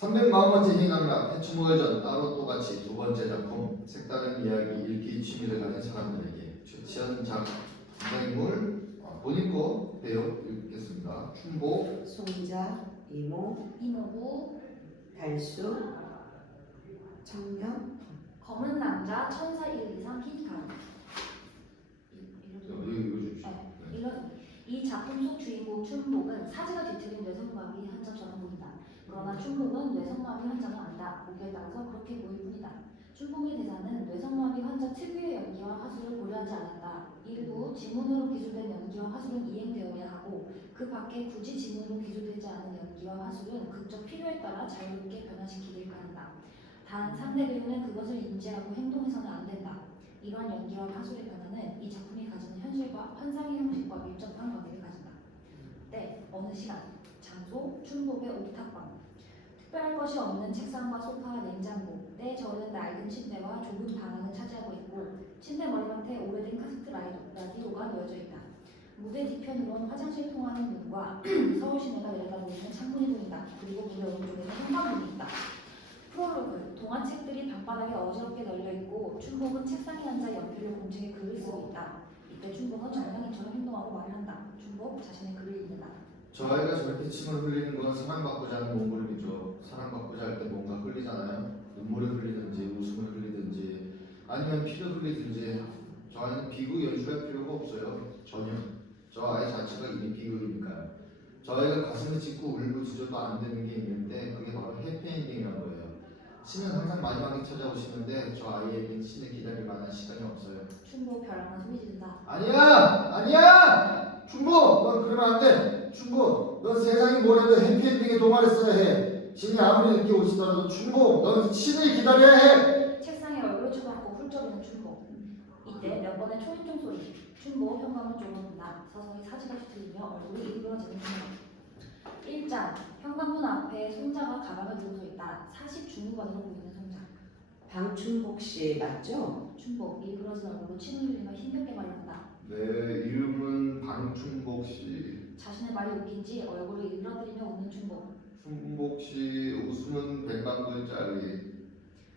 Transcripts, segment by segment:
340번째 희망락 해충월전 따로 또같이 두 번째 작품 색다른 이야기 읽기 취미를 가진 사람들에게 최치한 등장인물 본인 거 배워 읽겠습니다. 춘보, 송자, 이모, 이모부, 달수, 청년, 검은 남자, 천사 1, 2, 3, 킹카운. 이거 주십시오. 이 작품 속 주인공 춘복은 사지가 뒤틀린 뇌성마비 환자처럼 보인다. 그러나 춘복은 뇌성마비 환자가 아니다. 보기에 따라서 그렇게 보일 뿐이다. 춘복의 대사는 뇌성마비 환자 특유의 연기와 화술을 고려하지 않았다. 일부 지문으로 기술된 연기와 화술은 이행되어야 하고 그 밖에 굳이 지문으로 기술되지 않은 연기와 화술은 극적 필요에 따라 자유롭게 변화시키길 바란다. 단 상대 배우는 그것을 인지하고 행동해서는 안 된다. 이러한 연기와 화술의 변화는 이 작품이 가지는 현실과 환상의 형식과 밀접한 관계를 가진다. 때, 어느 시간, 장소, 춘복의 옥탑방. 특별할 것이 없는 책상과 소파, 냉장고, 때 저는 낡은 침대와 좁은 방안을 차지하고 있고 침대 머리맡에 오래된 카세트 라디오가 놓여져 있다. 무대 뒤편으로는 화장실 통하는 문과 서울 시내가 내려다보이는 창문이 보인다. 그리고 무대 오른쪽에는 현관문이 있다. 프롤로그, 동화책들이 방바닥에 어지럽게 널려있고 춘복은 책상에 앉아 연필로 공책에 글을 쓰고 있다. 이때 춘복은 정상인처럼 행동하고 말을 한다. 춘복 자신의 글을 읽는다. 저 아이가 저렇게 침을 흘리는 건 사랑받고자 하는 몸부림이죠. 사랑받고자 할 때 뭔가 흘리잖아요. 눈물을 흘리든지 웃음을 흘리든지 아니면 피를 흘리든지 저 아이는 비극 연출할 필요가 없어요. 전혀. 저 아이 자체가 이미 비극이니까요. 저 아이가 가슴을 찢고 울부짖어도 안 되는 게 있는데 그게 바로 해피엔딩이라는 거예요. 신은 항상 마지막에 찾아오시는데 저 아이에겐 신을 기다릴 만한 시간이 없어요. 춘복 벼랑한 소리 지른다. 아니야! 춘보! 넌 그러면 안 돼! 춘보! 넌 세상이 뭐래도 해피엔딩에 동화했어야 해! 신이 아무리 늦게 오시더라도 춘보! 넌 신을 기다려야 해! 책상에 얼굴을 쳐박고 훌쩍이는 춘복. 이때 몇 번의 초인종 소리. 춘복 현관문 쪽으로 본다. 서서히 사지가 뒤틀리며 얼굴이 일그러지는 춘복. 1장 현관문 앞에 손자가 가방을 들고 서 있다. 40 중후반으로 보이는 손자. 방춘복 씨 맞죠? 춘복 일그러진 얼굴로 침을 흘리며 힘겹게 말한다. 네, 이름은 방춘복씨. 자신의 말이 웃긴지 얼굴을 일그러뜨리며 웃는 춘복. 춘복씨 웃음은 100만불짜리.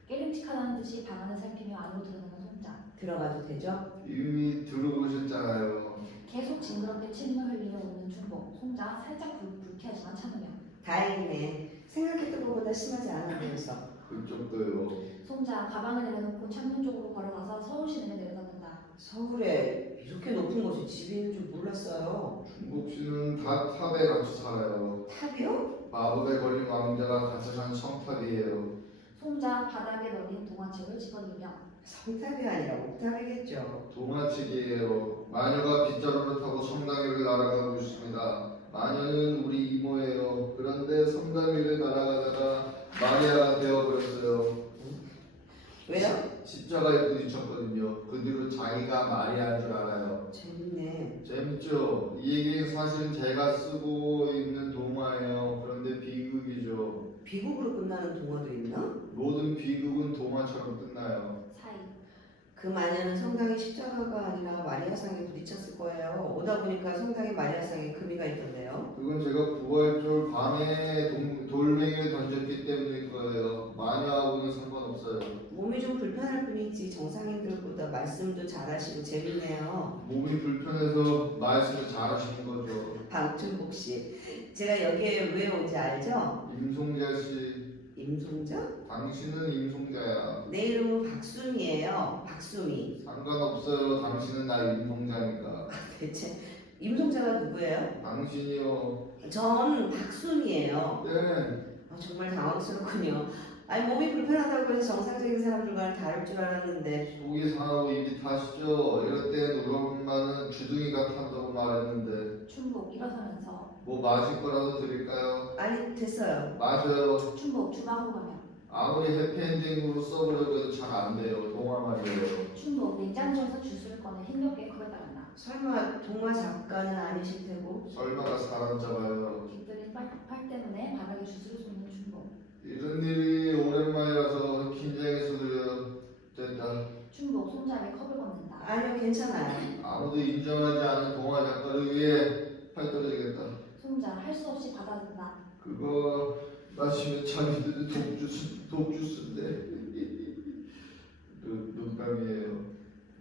깨름칙하다는 듯이 방 안을 살피며 안으로 들어가는 손자. 들어가도 되죠? 이미 들어오셨잖아요. 계속 징그럽게 침을 흘리며 웃는 춘복. 손자 살짝 불쾌하지만 참으며. 다행이네. 생각했던 것보다 심하지 않아 보여서. 그쪽도요. 손자 가방을 내려놓고 창문 쪽으로 걸어가서 서울 시내를 내려다본다. 서울에 이렇게 높은 곳에 집이 있는 줄 몰랐어요. 춘복씨는 다 탑에 갇혀 살아요. 탑이요? 마법에 걸린 왕자가 갇혀 산 성탑이에요. 손자 바닥에 널린 동화책을 집어들며. 성탑이 아니라 옥탑이겠죠. 동화책이에요. 마녀가 빗자루를 타고 성당 위를 날아가고 있습니다. 마녀는 우리 이모예요. 그런데 성당 위를 날아가다가 마리아가 되어버렸어요. 왜요? 십자가에 부딪혔거든요. 그 뒤로 자기가 마리아인 줄 알아요. 재밌네. 재밌죠? 이 얘기는 사실은 제가 쓰고 있는 동화예요. 그런데 비극이죠. 비극으로 끝나는 동화도 있나? 모든 비극은 동화처럼 끝나요. 사이. 그 마녀는 성당의 십자가가 아니라 마리아상에 부딪혔을 거예요. 오다 보니까 성당의 마리아상에 금이가 있던데요. 그건 제가 부활절 밤에 돌멩이를 던졌기 때문일 거예요. 마녀하고는 상관없어요. 몸이 좀 불편할 뿐이지 정상인들보다 말씀도 잘하시고 재밌네요. 몸이 불편해서 말씀을 잘하시는 거죠. 방춘복 씨, 제가 여기에 왜 온지 알죠? 임송자 씨, 임송자? 당신은 임송자야. 내 이름은 박순이에요. 박순이. 상관없어요. 당신은 나 임송자니까. 대체 임송자가 누구예요? 당신이요. 전 박순이에요. 네. 정말 당황스럽군요. 아니 몸이 불편하다고 해서 정상적인 사람들과는 다를 줄 알았는데. 속이 상하고 입이 타시죠. 이럴 땐 우리 엄마는 주둥이가 탄다고 말했는데. 춘복 일어서면서. 뭐 마실 거라도 드릴까요? 아니 됐어요. 마셔요. 춘복 주방으로 가며. 아무리 해피엔딩으로 써보려고 해도 잘 안 돼요. 동화 말이에요. 춘복 냉장고에서 주스를 꺼내 힘겹게 컵에 따른다. 설마 동화 작가는 아니실 테고. 설마가 사람 잡아요. 깃들인 팔 때문에 바닥에 주스를 쏟는 춘복. 이런 일이 오랜만이라서 긴장해서 그래요. 됐다. 춘복 손자에게 컵을 건넨다. 아니요 괜찮아요. 아무도 인정하지 않은 동화 작가를 위해 팔 떨어지겠다. 손자 할 수 없이 받아든다. 그거 마시면 자기들이 독주스인데 농담이에요.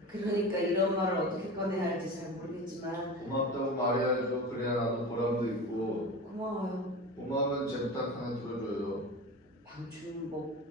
그러니까 이런 말을 어떻게 꺼내야 할지 잘 모르겠지만 고맙다고 말해야죠. 그래야 나도 보람도 있고. 고마워요. 고마우면 제 부탁 하나 들어줘요. 방충복.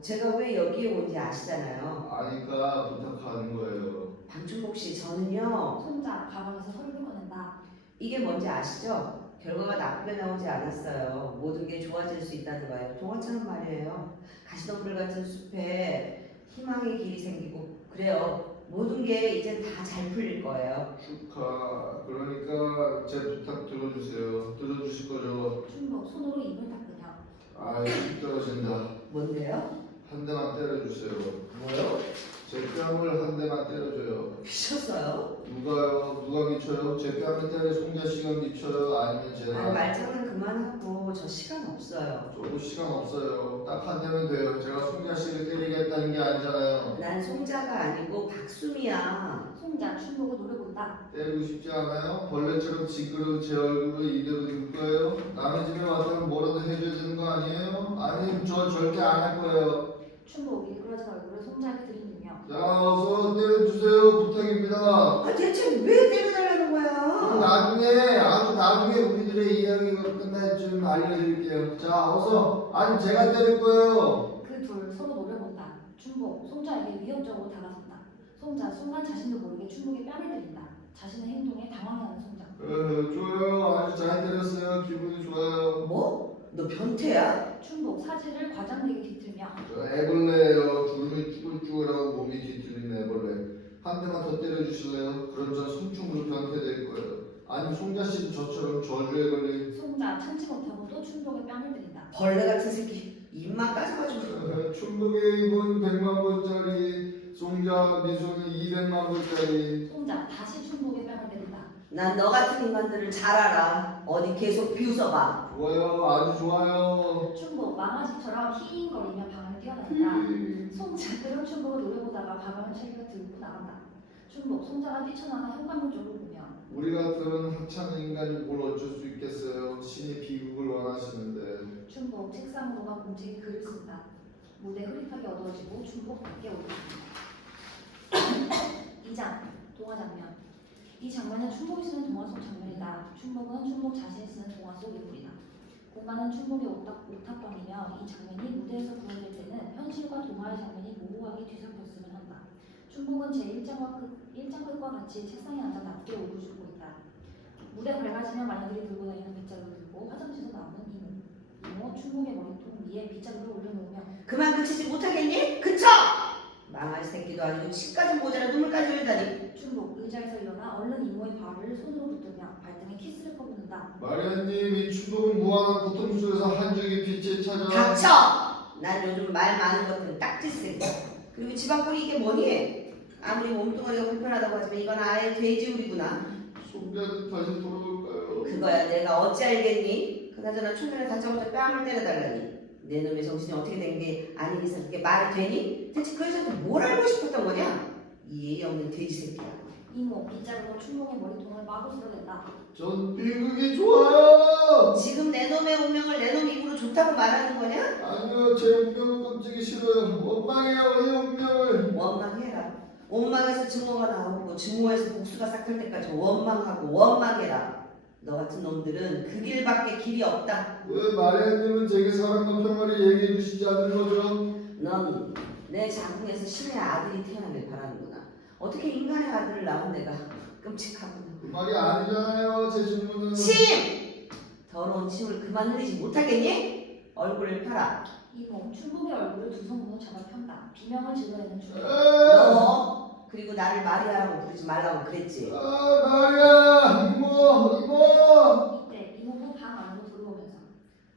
제가 왜 여기에 온지 아시잖아요. 아니까 부탁하는 거예요. 방충복 씨, 저는요. 손자 가방에서 서류를 꺼낸다. 이게 뭔지 아시죠? 결과가 나쁘게 나오지 않았어요. 모든 게 좋아질 수 있다는 거예요. 동화처럼 말이에요. 가시덤불 같은 숲에 희망의 길이 생기고 그래요. 모든 게 이제 다 잘 풀릴 거예요. 축하. 그러니까 제 부탁 들어주세요. 들어주실 거죠? 춘복 손으로 입을 닦으며 아이 힘 떨어진다. 뭔데요? 한 대만 때려주세요. 뭐요? 제 뺨을 한 대만 때려줘요. 미쳤어요? 누가요? 누가 미쳐요? 제 뺨을 때려 송자 씨가 미쳐요? 아니면 제가? 말장난 그만하고 저 시간 없어요. 저도 시간 없어요. 딱 한 대면 돼요. 제가 송자 씨를 때리겠다는 게 아니잖아요. 난 송자가 아니고 박수미야. 손자 춘복을 노려본다. 때리고 싶지 않아요? 벌레처럼 징그러운 제 얼굴을 이대로 둘 거예요? 남의 집에 왔다면 뭐라도 해줘야 되는 거 아니에요? 아니 저 절대 안 할 거예요. 춘복 일그러진 얼굴을 손자에게 들이밀며 자 어서 때려주세요. 부탁입니다. 대체 왜 때려달라는 그럼 거야? 아주 나중에 우리들의 이야기가 끝날 쯤 알려드릴게요. 자 어서. 아니 제가 때릴 거예요. 그 둘 서로 노려본다. 춘복 손자에게 위협적으로 다가선다. 손자 순간 자신도 모르게 춘복의 뺨을 때린다. 자신의 행동에 당황해하는 손자. 좋아요. 아주 잘 때렸어요. 기분이 좋아요. 뭐? 너 변태야? 춘복 사지를 과장되게 뒤틀며 저 애벌레예요. 주름이 쭈글쭈글하고 몸이 뒤틀린 애벌레. 한 대만 더 때려주실래요? 그럼 전 성충으로 변태될 거예요. 아니 송자 씨도 저처럼 저주에 걸린 손자 참지 못하고 또 춘복의 뺨을 때린다. 벌레 같은 새끼. 입만 까져가지고. 춘복의 입은 100만 원짜리, 송자 미소는 200만 원짜리. 손자 다시 춘복의 뺨을 때린다. 난 너 같은 인간들을 잘 알아. 어디 계속 비웃어봐. 좋아요. 아주 좋아요. 춘복 망아지처럼 히잉거리며 방을 뛰어난다. 손자들은 춘복을 노려보다가 가방을 챙겨 들고 나간다. 춘복 손자가 뛰쳐나가 현관문 쪽으로 보며 우리 같은 하찮은 인간이 뭘 어쩔 수 있겠어요. 신이 비극을 원하시는데. 춘복 책상으로가 공책에 글을 쓴다. 무대 흐릿하게 어두워지고 춘복 밖에 오른다. 2장 동화 장면. 이 장면은 춘복이 쓰는 동화 속 장면이다. 춘복은 춘복 자신이 쓰는 동화 속 인물이다. 공간은 춘복의 옥탑방이며 이 장면이 무대에서 부여될 때는 현실과 동화의 장면이 모호하게 뒤섞였으면 한다. 춘복은 제1장 끝과 같이 책상에 앉아 낮게 울부짖고 있다. 무대 밝아지면 마녀들이 들고 다니는 빗자루를 들고 화장실에서 나오는 이모 춘복의 머리통 위에 빗자루를 올려놓으며 그만 그치지 못하겠니? 그쳐! 망할 새끼도 아니고 치까지 모자라 눈물까지 흘리다니. 춘복 의자에서 일어나 얼른 이모의 발을 손으로 붙들며 발등에 키스를 퍼붓는다. 마리아님, 이 춘복은 무한한 고통 속에서 한 줄기 빛을 찾아. 닥쳐! 난 요즘 말 많은 것들은 딱지쓰기. 그리고 지방골이 이게 뭐니? 아무리 몸뚱아리가 불편하다고 하지만 이건 아예 돼지우리구나. 송자는 다시 돌아올까요? 그거야 내가 어찌 알겠니? 그나저나 초면에 다짜고짜 뺨을 때려달라니. 내 놈의 정신이 어떻게 된 게 아닌 이상 그게 말이 되니? 대체 그 여자한테 뭘 알고 싶었던 거냐? 이 예의 없는 돼지 새끼야. 이모 빗자루로 춘복의 머리통을 마구 쓸어댄다. 전 비극이 좋아요. 지금 내 놈의 운명을 내 놈 입으로 좋다고 말하는 거냐? 아니요, 제 운명은 끔찍이 싫어요. 원망해요, 이 운명을. 원망해라. 원망해서 증오가 나오고 증오해서 복수가 싹틀 때까지 원망하고 원망해라. 너 같은 놈들은 그 길밖에 길이 없다. 왜 마리아님은 제게 사랑과 평화를 얘기해 주시지 않는 거죠? 넌 내 자궁에서 신의 아들이 태어나길 바라는구나. 어떻게 인간의 아들을 낳은 내가 끔찍하구나. 그 말이 아니잖아요, 제 질문은. 침! 더러운 침을 그만 흘리지 못하겠니? 얼굴을 팔아. 이모 춘복의 얼굴을 두 손으로 잡아 편다. 비명을 질러내는 춘복. 너 그리고 나를 마리아라고 부르지 말라고 그랬지. 마리아, 이모. 이때 이모부 방 안으로 들어오면서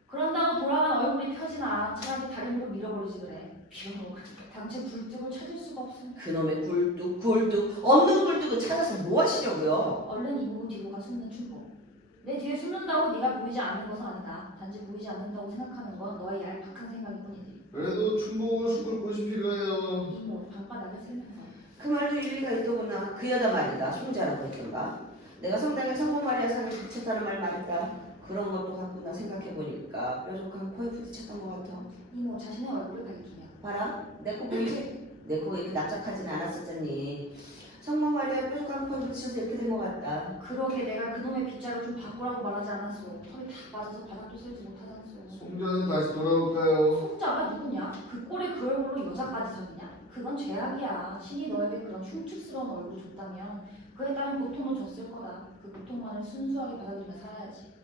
그런다고 돌아간 얼굴이 펴지나 차라리 다른 걸 밀어버리지 그래. 비록 당최 굴뚝을 찾을 수가 없음. 그놈의 굴뚝 없는 굴뚝을 찾아서 뭐 하시려고요? 얼른 이모부 뒤로 가 숨는 춘복. 내 뒤에 숨는다고 네가 보이지 않는 것은 아니다. 단지 보이지 않는다고 생각하는 건 너의 얄팍한 생각일 뿐이지. 그래도 춘복을 숨을 곳이 필요해요. 이모 방바닥을 쓸면서 그 말도 일리가 있더구나. 그 여자 말이다. 송자라고 했던가. 내가 성당에 성공 마리아상에 붙였다는 말 말이다. 그런 것도 같구나 생각해보니까 뾰족한 코에 부딪혔던 것 같아. 이모 자신의 얼굴을 가리키며. 봐라, 내 코 보이지? 내 코가 이렇게 납작하진 않았었잖니. 정말 말이야, 뾰족한 코에 부딪혀서 이렇게 된 것 같다. 그러게 내가 그놈의 빗자루 좀 바꾸라고 말하지 않았어. 털이 다 맞아서 바닥도 쓸지 못하잖소. 송자는 다시 돌아올까요? 송자가 누구냐? 그 꼴에 그 얼굴로 여자까지 졌냐? 그건 죄악이야. 신이 너에게 그런 흉측스러운 얼굴을 줬다면 그에 따른 고통도 줬을 거다. 그 고통만을 순수하게 받아들이며 살아야지.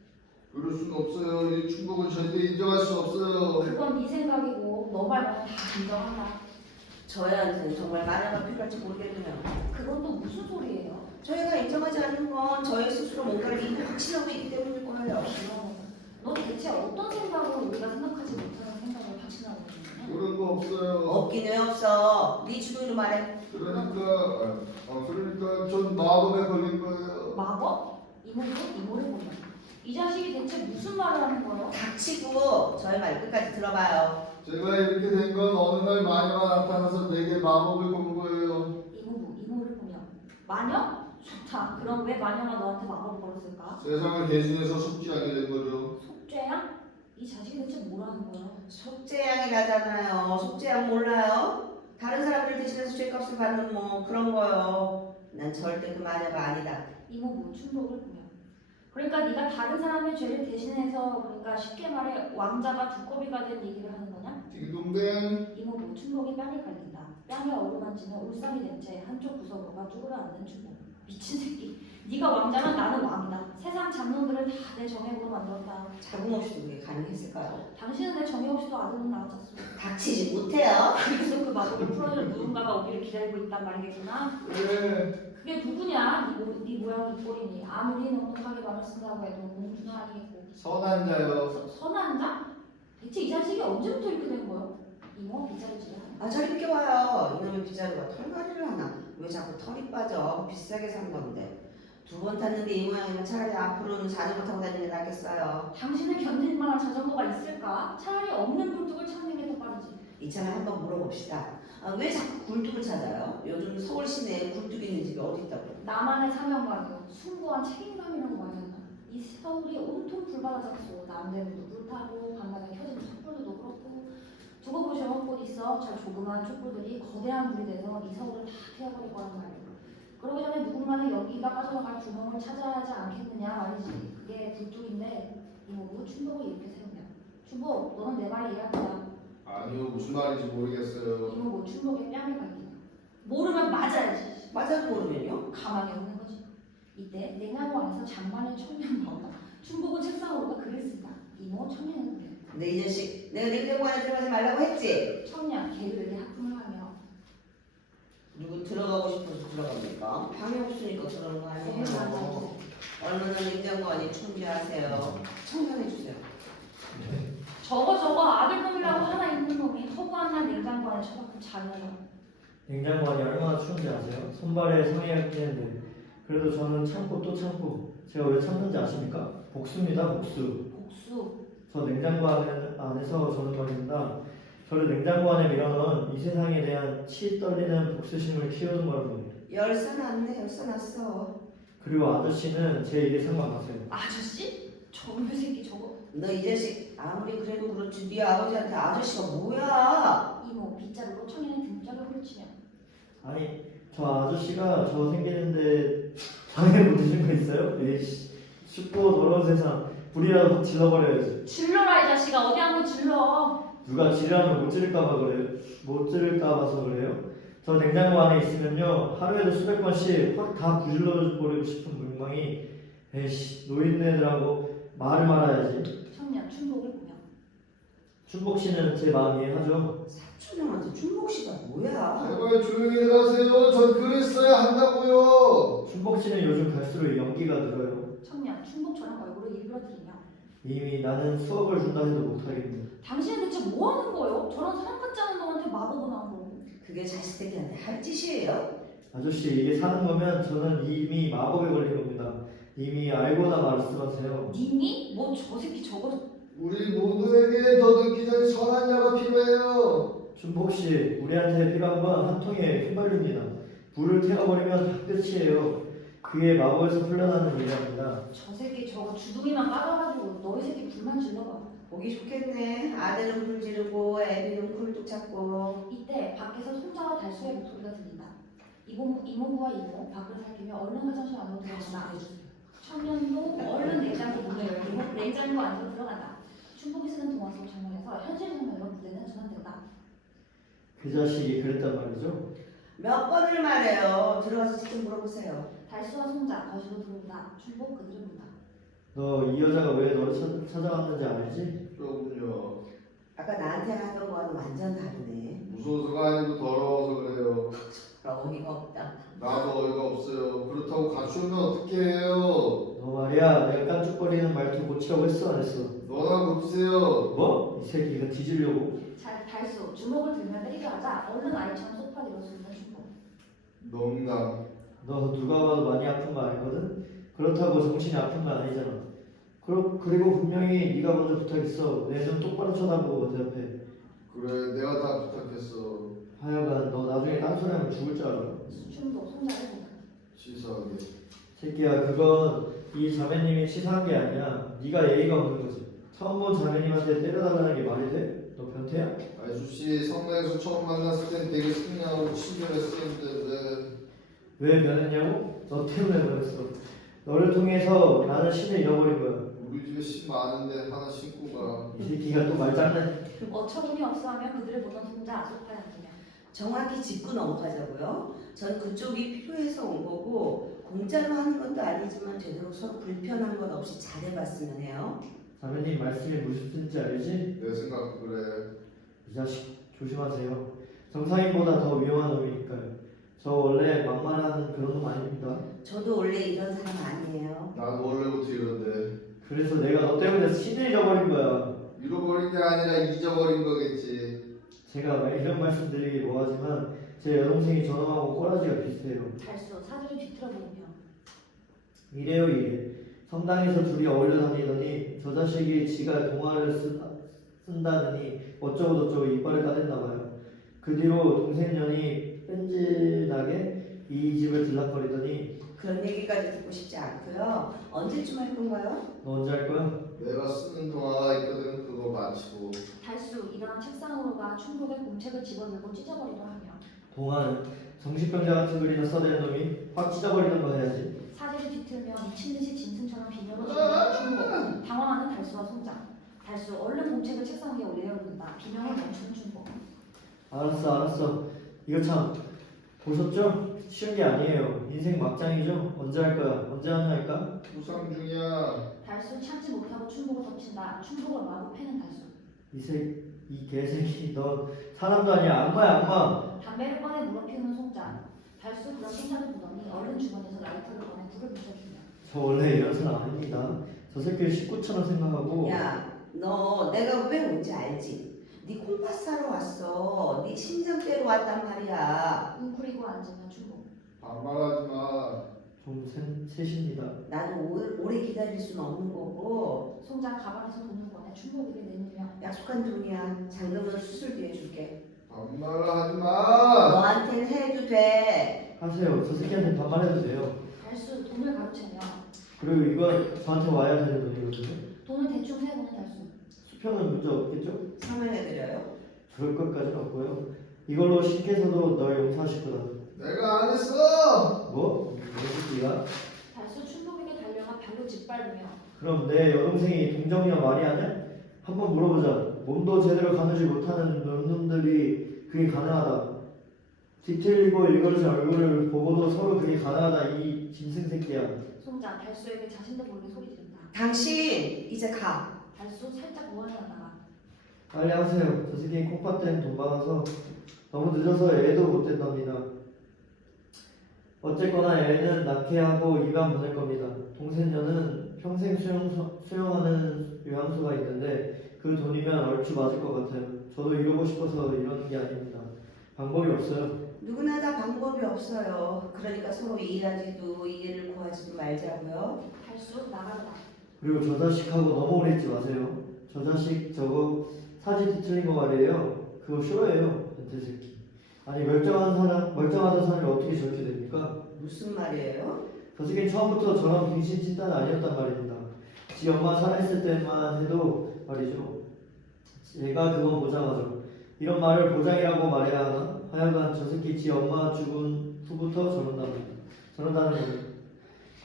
그럴 순 없어요. 이 충복은 절대 인정할 수 없어요. 그건 네 생각이고 너 말고는 다 인정한다. 저희한테는 정말 마녀가 필요할지 모르겠네요. 그건 또 무슨 소리예요? 저희가 인정하지 않는 건 저희 스스로 뭔가를 이미 확신하고 있기 때문일 거예요. 너 대체 어떤 생각으로 우리가 생각하지 못하는 생각을 확신하고 있는 거냐? 그런 거 없어요. 없긴 왜 없어. 네 주둥이로 말해. 그러니까 전 마법에 걸린 거예요. 마법? 이모를 보면 이 자식이 대체 무슨 말을 하는 거예요? 닥치고 저희 말 끝까지 들어봐요. 제가 이렇게 된 건 어느 날 마녀가 나타나서 내게 마법을 건 거예요. 이모를 보면 마녀? 좋다. 그럼 왜 마녀가 너한테 마법을 걸었을까? 세상을 대신해서 속죄하게 된 거죠. 속죄양? 이 자식이 대체 뭐라는 거예요? 속죄양이라잖아요. 속죄양 몰라요? 다른 사람들 대신해서 죄값을 받는 뭐 그런 거요. 난 절대 그 마녀가 아니다. 이모 충복을 보면 그러니까 네가 다른 사람의 죄를 대신해서 그러니까 쉽게 말해 왕자가 두꺼비가 된 얘기를 하는 거냐? 딩동댕. 이모 충복이 뺨을 갈긴다. 뺨에 어루만지는 울상이 된 채 한쪽 구석으로가 쭈그러앉는 충복. 미친 새끼. 네가 왕자면 나는 왕이다. 세상 잡놈들을 다 내 정액으로 만들었다. 자금 없이 그게 가능했을까요? 당신은 내 정액 없이도 아들은 낳았었어. 닥치지 못해요. 그래서 그 마법을 풀어줄 누군가가 오기를 기다리고 있단 말이겠구나. 네. 그게 누구냐? 네 모양 이 꼴이니 아무리 넉넉하게 말을 쓴다고 해도 공주는 아니겠고. 선한 자요. 선한 자? 대체 이 자식이 언제부터 이렇게 된 거예요? 이모 빗자루질을 하나? 아 저리 비켜봐요. 이놈의 빗자루가 털갈이를 하나? 왜 자꾸 털이 빠져? 비싸게 산 건데. 2번 탔는데 이 모양이면 차라리 앞으로는 자전거 타고 다니는 게 낫겠어요. 당신을 견딜 만한 자전거가 있을까? 차라리 없는 굴뚝을 찾는 게 더 빠르지. 이참에 한번 물어봅시다. 아, 왜 자꾸 굴뚝을 찾아요? 요즘 서울 시내에 굴뚝 있는 집이 어디 있다고? 나만의 사명감이요. 숭고한 책임감이라고 말했나? 이 서울이 온통 불바다잡소. 남대문도 불타고 밤낮에 켜지는 촛불도 그렇고 두고 보셔 꽃 있어. 저 조그만 촛불들이 거대한 불이 돼서 이 서울을 다 태워버리고 하는 말이에요. 그러기 전에 누군가는 여기가 빠져나갈 구멍을 찾아야 하지 않겠느냐 말이지. 그게 불뚝인데 이모부 춘복을 이렇게 세우면 춘복 너는 내 말에 이해할 거야. 아니요, 무슨 말인지 모르겠어요. 이모부 춘복의 뺨을 갈기냐. 모르면 맞아야지. 맞아도 모르면요? 가만히 없는 거지. 이때 냉장고 안에서 장만의 청년 나온다. 춘복은 책상으로가 글을 쓴다. 이모 청년은 그래. 근데 이 자식 내가 냉장고 안에 들어가지 말라고 했지? 청년 개그에게 하품을 하며 누구 들어가고 싶어서 들어갑니까? 방이 없으니까 그러는 거 아니에요? 네, 맞아요. 얼마나 냉장고 안이 충분하세요. 청소해주세요. 저거 아들놈이라고 하나 있는 놈이 허구한 날 냉장고 안에 처박힌 자녀죠. 냉장고 안이 얼마나 추운지 아세요? 손발에 상의가 끼는데 그래도 저는 참고 또 참고 제가 왜 참는지 아십니까? 복수입니다 복수. 복수. 저 냉장고 안에서 저는 말입니다. 저를 냉장고 안에 밀어넣은 이 세상에 대한 치 떨리는 복수심을 키우는 거라고. 열사 났네. 열사 났어. 그리고 아저씨는 제 일에 상관하세요. 아저씨? 저놈의 새끼 저거. 너 이 자식 아무리 그래도 그렇지 네 아버지한테 아저씨가 뭐야? 이모 빗자루로 청년의 등짝을 후려치며 아니 저 아저씨가 저 생기는데 방해 못 드신 거 있어요? 에이씨 춥고 더러운 세상 불이라도 확 질러버려야지. 질러라 이 자식아. 어디 한번 질러. 누가 지르하면 못 지를까봐 그래요? 못 지를까봐서 그래요? 저 냉장고 안에 있으면요 하루에도 수백 번씩 확 다 부질러버리고 싶은 욕망이. 에이씨 노인네들하고 말을 말아야지. 청년 춘복을 보며 춘복 씨는 제 마음 이해하죠? 사촌형한테 준복 씨가 뭐야? 제발 조용히 하세요. 전 글을 써야 한다고요. 춘복 씨는 요즘 갈수록 연기가 늘어요. 청년 춘복처럼 얼굴을 일그러뜨리며 이미 나는 수억을 준다 해도 못하겠네. 당신은 대체 뭐 하는 거예요? 저런 사람 같지 않은 놈한테 마법을 한 거고. 그게 자식들한테 할 짓이에요? 아저씨 이게 사는 거면 저는 이미 마법에 걸린 겁니다. 이미 알고나 말씀하세요. 님이? 뭐 저 새끼 저거. 우리 모두에게 더 느끼는 선한 자가 필요해요. 춘복 씨 우리한테 필요한 건 한 통의 휘발유입니다. 불을 태워버리면 다 끝이에요. 그의 마법에서 흘러나는 얘기합니다. 저 새끼 저거 주둥이만 빨아가지고 너희 새끼 불만 질러봐. 보기 좋겠네. 아들은 불 지르고 애비는 굴뚝 찾고. 이때 밖에서 송자와 달수의 목소리가 들린다. 이모부와 이모 밖을 살피며 얼른 화장실 안으로 들어간다. 청년도 얼른 냉장고 문을 열고 냉장고 안으로 들어간다. 춘복이 쓰는 동화 속 장면에서 현실 장면으로 무대는 전환된다. 그 자식이 그랬단 말이죠. 몇 번을 말해요. 들어가서 직접 물어보세요. 달수와 송자 거실로 들어온다. 춘복 그들을 본다. 너 이 여자가 왜 너를 찾아왔는지 알지? 그렇군요. 아까 나한테 하던 거와는 완전 다르네. 무서워서가 아니고 더러워서 그래요. 어이가 없다. 나도 어이가 없어요. 그렇다고 갖추면 어떻게 해요? 너 말이야 내가 깐죽거리는 말투 고치라고 했어 안 했어? 너나 고치세요. 뭐? 이 새끼가 뒤지려고? 달수 주먹을 들며 때리려 하자 얼른 아이처럼 소파 뒤로 숨는 춘복. 농담. 너 누가 봐도 많이 아픈 거 아니거든? 그렇다고 정신이 아픈 건 아니잖아. 그리고 분명히 네가 먼저 부탁했어. 내 눈 똑바로 쳐다보고 대답해. 그래 내가 다 부탁했어. 하여간 너 나중에 딴소리하면 죽을 줄 알아. 춘복 송자를 본다. 치사하게. 새끼야 그건 이 자매님이 치사한 게 아니야. 네가 예의가 없는 거지. 처음 본 자매님한테 때려달라는 게 말이 돼? 너 변태야? 아저씨 성당에서 처음 만났을 땐 되게 승리하고 친절했었는데 왜 변했냐고? 너 때문에 그랬어. 너를 통해서 나는 신을 잃어버린 거야. 우리 집에 신 많은데 하나 신고 가. 이 새끼가 또 말장난. 어처구니 없어하며 그들을 보던 송자 소파에 앉으며 정확히 짚고 넘어가자고요. 전 그쪽이 필요해서 온 거고 공짜로 하는 것도 아니지만 되도록 서로 불편한 것 없이 잘해봤으면 해요. 자매님 말씀이 무슨 뜻인지 알지? 내 생각 그래. 이 자식 조심하세요. 정상인보다 더 위험한 놈이니까요. 저 원래 막말하는 그런 놈 아닙니다. 저도 원래 이런 사람 아니에요. 나도 원래부터 이런데 그래서 내가 너 때문에 신을 잃어버린 거야. 잃어버린 게 아니라 잊어버린 거겠지. 제가 이런 말씀 드리기 뭐하지만 제 여동생이 저놈하고 꼬라지가 비슷해요. 달수 사지를 뒤틀어 보이며 이래요 이래. 성당에서 둘이 어울려 다니더니 저 자식이 지가 동화를 쓴다더니 어쩌고 저쩌고 이빨을 까댔나 봐요. 그 뒤로 동생년이 뺀질나게 이 집을 들락거리더니 그런 얘기까지 듣고 싶지 않고요. 언제쯤 할 건가요? 너 언제 할 거야? 내가 쓰는 동화가 있거든. 그거 마치고. 달수 일어나 책상으로 가 춘복의 공책을 집어들고 찢어버리려 하며 동화는 정신병자 같은 글이나 써대는 놈이 확 찢어버리는 거 해야지. 사지를 뒤틀며 미친듯이 짐승처럼 비명을 지르는 춘복. 당황하는 달수와 송자. 달수 얼른 공책을 책상 위에 올려놓는다. 비명을 멈추는 춘복. 알았어. 이거 참 보셨죠? 쉬운 게 아니에요. 인생 막장이죠? 언제 할 거야? 언제 하나 할까? 부상 중이야. 달수 참지 못하고 춘복을 덮친다. 춘복을 마구 패는 달수. 이 개새끼 너 사람도 아니야. 악마야 악마. 담배를 꺼내 물어 피우는 송자. 달수 그런 송자를 보더니 얼른 주머니에서 라이터를 꺼내 불을 붙여주며 저 원래 이런 사람 아닙니다. 저 새끼를 식구처럼 생각하고 야, 너 내가 왜 온지 알지? 네 콩팥 사러 왔어. 네 심장대로 왔단 말이야. 웅크리고 앉으면 춘복. 반말하지 마. 좀 셋입니다. 나는 오래 기다릴 수는 없는 거고 송자 가방에서 돈을 꺼내 춘복에게 내밀며 약속한 돈이야. 잔금은 수술 뒤에 줄게. 반말하지 마. 너한텐 해도 돼. 하세요. 저 새끼한테 반말해도 돼요. 달수 돈을 가로채며 그리고 이거 저한테 와야 되는 돈이거든요. 돈을 대충 세보는 달수. 수표는 문제 없겠죠? 사면해드려요. 그럴 것까지는 없고요. 이걸로 신께서도 널 용서하실 거다. 내가 안 했어. 뭐? 이 새끼가? 달수 춘복에게 달려가 발로 짓밟으며 그럼 내 여동생이 동정이야 말이 아니야? 한번 물어보자. 몸도 제대로 가누지 못하는 놈들이 그게 가능하다. 뒤틀리고 일그러진 얼굴을 보고도 서로 그게 가능하다. 이 짐승 새끼야. 송자 달수에게 자신도 모르게 소리 지른다. 당신 이제 가. 달수 살짝 무안해하다가 빨리 하세요. 저 새끼 콩팥 돈 받아서 너무 늦어서 애도 못 된답니다. 어쨌거나 애는 낳게 하고 입양 보낼 겁니다. 동생녀는 평생 수용하는 요양소가 있는데 그 돈이면 얼추 맞을 것 같아요. 저도 이러고 싶어서 이러는 게 아닙니다. 방법이 없어요. 누구나 다 방법이 없어요. 그러니까 서로 이해하지도 이해를 구하지도 말자고요. 달수 나가다. 그리고 저 자식하고 너무 오래 있지 마세요. 저 자식 저거 사지 뒤틀린 거 말이에요. 그거 싫어해요. 변태 새끼. 아니 멀쩡하던 사람이 어떻게 저렇게 됩니까? 무슨 말이에요? 저 새끼는 처음부터 저런 빙신 찐따는 아니었단 말입니다. 지 엄마 살아있을 때만 해도 말이죠. 제가 그건 보장하죠. 이런 말을 보장이라고 말해야 하나? 하여간 저 새끼 지 엄마 죽은 후부터 저런다는 거예요.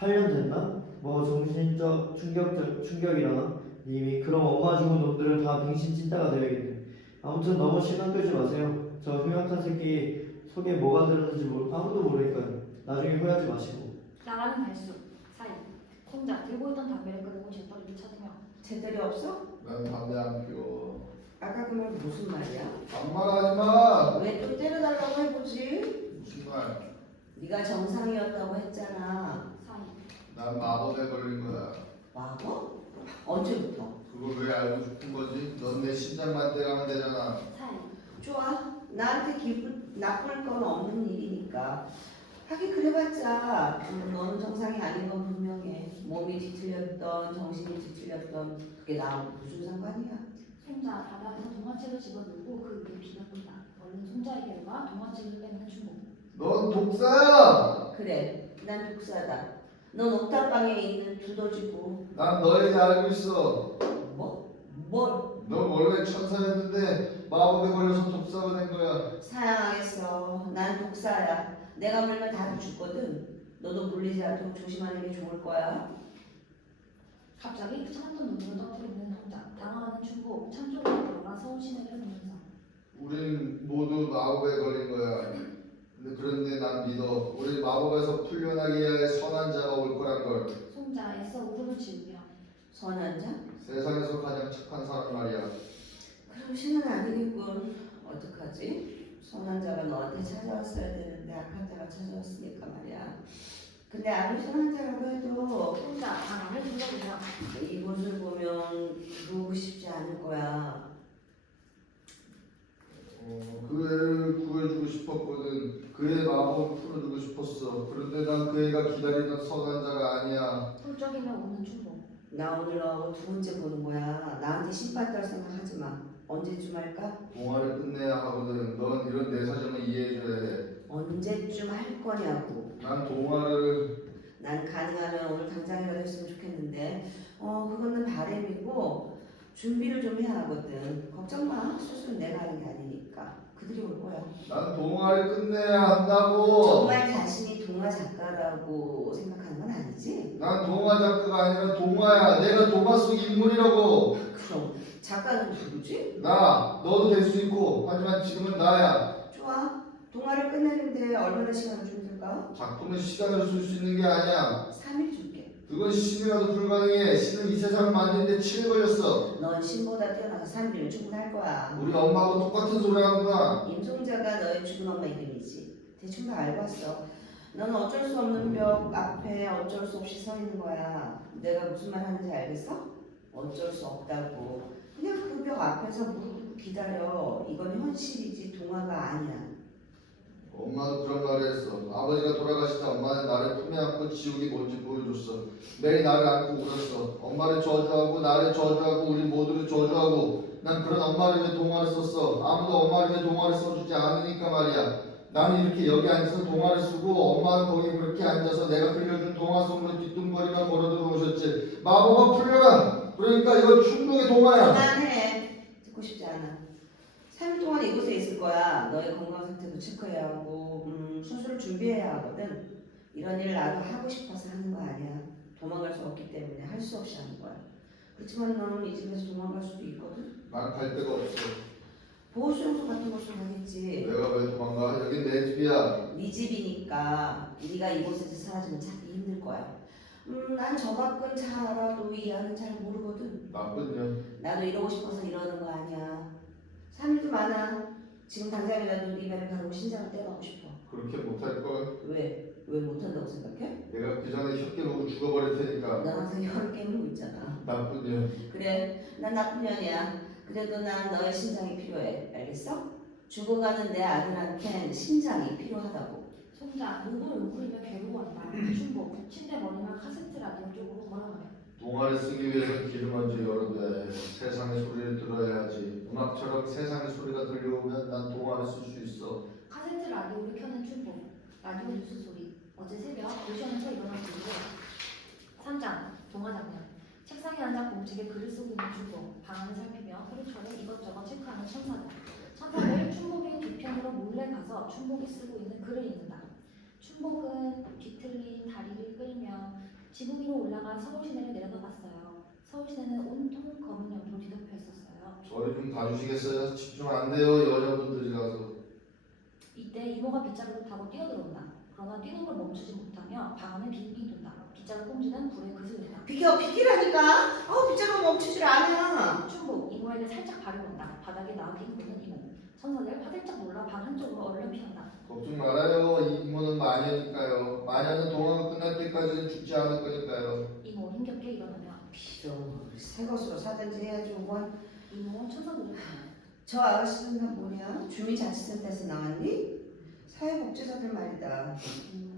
8년 됐나? 뭐 정신적 충격이라나? 이미 그럼 엄마 죽은 놈들은 다 빙신 찐따가 되어야겠네. 아무튼 너무 시간 끌지 마세요. 저 흉악한 새끼 속에 뭐가 들었는지 아무도 모르니까요. 나중에 후회하지 마시고. 나가는 달수 사이 송자 들고 있던 담배를 끄고 재떨이를 찾으며 제대리 없어? 난 담배 안 피워. 아까 그 말 무슨 말이야? 반말하지 마. 왜 또 때려달라고 해보지? 무슨 말? 네가 정상이었다고 했잖아. 사이 난 마법에 걸린 거야. 마법? 언제부터? 그걸 왜 알고 싶은 거지? 넌 내 심장만 떼가면 되잖아. 사이 좋아. 나한테 기분 나쁠 건 없는 일이니까. 하긴 그래봤자 너는 정상이 아닌 건 분명해. 몸이 뒤틀렸던 정신이 뒤틀렸던 그게 나하고 무슨 상관이야? 송자 바닥에서 동화책을 집어들고 그 위에 비가 뜬다. 얼른 송자에게 가 동화책을 빼는 춘보. 넌 독사야. 그래. 난 독사다. 넌 옥탑방에 있는 두더지고. 난 너에게 알고 있어. 뭐? 뭘? 너 원래 천사였는데 마법에 걸려서 독사가 된 거야. 사양하겠어. 난 독사야. 내가 물면 다들 죽거든. 너도 물리지 않도록 조심하는 게 좋을 거야. 갑자기 차갑던 눈물을 터뜨리는 송자. 당황하는 춘보 창조로 들어가 서울 시내를 보면서 우린 모두 마법에 걸린 거야. 그런데 난 믿어. 우리 마법에서 풀려나기 위해 선한 자가 올 거란 걸. 송자 애써 울음을 지으며 선한 자? 세상에서 가장 착한 사람 말이야. 그럼 신은 아니겠군. 어떡하지? 선한 자가 너한테 찾아왔어야 되는데 악한 자가 찾아왔으니까 말이야. 근데 아무리 선한 자라고 해도 송자 방안을 둘러보며 이곳을 보면 들어오고 싶지 않을 거야. 그 애를 구해주고 싶었거든. 그 애 마법을 풀어주고 싶었어. 그런데 난 그 애가 기다리던 선한 자가 아니야. 훌쩍이며 우는 춘보. 나 오늘 너하고 두 번째 보는 거야. 나한테 신발 딸 생각하지 마. 언제쯤 할까? 동화를 끝내야 하거든. 넌 이런 내 사정을 이해해줘야 해. 언제쯤 할 거냐고. 난 동화를 난 가능하면 오늘 당장이라도 했으면 좋겠는데 그거는 바람이고 준비를 좀 해야 하거든. 걱정 마. 수술은 내가 하는 게 아니니까. 그들이 올 거야. 난 동화를 끝내야 한다고. 정말 자신이 동화 작가라고 생각하는 건 아니지? 난 동화 작가가 아니라 동화야. 내가 동화 속 인물이라고. 그럼 작가는 누구지? 나 너도 될 수 있고. 하지만 지금은 나야. 좋아. 동화를 끝내는데 얼마나 시간을 좀 들까? 작품은 시간을 쓸 수 있는 게 아니야. 3일 줄게. 그건 신이라도 불가능해. 신은 이 세상을 만드는데 7일 걸렸어. 넌 신보다 뛰어나서 3일이면 충분할 거야. 우리 엄마하고 똑같은 소리 하는구나. 임송자가 너의 죽은 엄마 이름이지. 대충 다 알고 왔어. 넌 어쩔 수 없는 벽 앞에 어쩔 수 없이 서 있는 거야. 내가 무슨 말 하는지 알겠어? 어쩔 수 없다고. 그냥 그 벽 앞에서 무릎 기다려. 이건 현실이지 동화가 아니야. 엄마도 그런 말을 했어. 아버지가 돌아가시다 엄마는 나를 품에 안고 지옥이 뭔지 보여줬어. 매일 나를 안고 울었어. 엄마를 저주하고 나를 저주하고 우리 모두를 저주하고. 난 그런 엄마를 위해 동화를 썼어. 아무도 엄마를 위해 동화를 써주지 않으니까 말이야. 나는 이렇게 여기 앉아서 동화를 쓰고 엄마는 거기 그렇게 앉아서 내가 들려준 동화 속으로 뒤뚱거리며 걸어 들어오셨지. 마법아 풀려라. 그러니까 이건 충동의 동화야. 그만해. 듣고 싶지 않아. 3일 동안 이곳에 있을 거야. 너의 건강 상태도 체크해야 하고 수술을 준비해야 하거든. 이런 일 나도 하고 싶어서 하는 거 아니야. 도망갈 수 없기 때문에 할 수 없이 하는 거야. 그렇지만 너는 이 집에서 도망갈 수도 있거든. 난 갈 데가 없어. 보호수용소 같은 곳으로 가겠지. 내가 왜 도망가? 여긴 내 집이야. 네 집이니까 네가 이곳에서 사라지면 찾기 힘들 거야. 난 저 밖은 잘 알아도 이 안은 잘 모르거든. 나쁜 년. 나도 이러고 싶어서 이러는 거 아니야. 3일도 많아. 지금 당장이라도 네 배를 가르고 신장을 떼가고 싶어. 그렇게 못할 걸. 왜? 왜 못한다고 생각해? 내가 그 전에 혀깨 보고 죽어버릴 테니까. 넌 항상 혀를 깨물고 있잖아. 나쁜 년. 그래, 난 나쁜 년이야. 그래도 난 너의 신장이 필요해. 알겠어? 죽어가는 내 아들한텐 신장이 필요하다고. 송자 웅글웅글이며 괴로워한다. 춘보 침대 머리만 카세트 라디오 쪽으로 걸어가며 동화를 쓰기 위해서 길을 먼저 열어둬야 해. 세상의 소리를 들어야 하지. 음악처럼 세상의 소리가 들려오면 난 동화를 쓸 수 있어. 카세트 라디오를 켜는 춘보 라디오 뉴스 소리 어제 새벽 교실에서 일어난 일이고 3장 동화 장면. 책상에 앉아 공책에 글을 쓰고 있는 춘복. 방안을 살피며 허리철에 이것저것 체크하는 천사들. 천사들 춘복의 뒤편으로 몰래 가서 춘복이 쓰고 있는 글을 읽는다. 춘복은 뒤틀린 다리를 끌며 지붕 위로 올라가 서울 시내를 내려다봤어요. 서울 시내는 온통 검은 연으로 뒤덮여 있었어요. 저리 좀 봐주시겠어요? 집중 안 돼요, 여자분들이라서. 이때 이모가 빗자루를 타고 뛰어들어온다. 그러나 뛰는 걸 멈추지 못하며 방 안을 빙빙 돈다. 빗자루 꽁지는 불에 그슬린다. 비키라니까. 빗자루 멈추질 않아. 춘복 이모에게 살짝 발을 건다. 바닥에 나가게 보는 이모. 천사들 화들짝 놀라 방 한쪽으로 얼른 피한다. 걱정 말아요. 이 이모는 마녀니까요. 마녀는 동화가 끝날 때까지는 죽지 않을 거니까요. 이모 힘겹게 일어나며 비록 새 것으로 사든지 해야지 뭐. 이모 천사들을 보며 저 아가씨는 다 뭐냐? 주민자치센터에서 나왔니? 사회복지사들 말이다.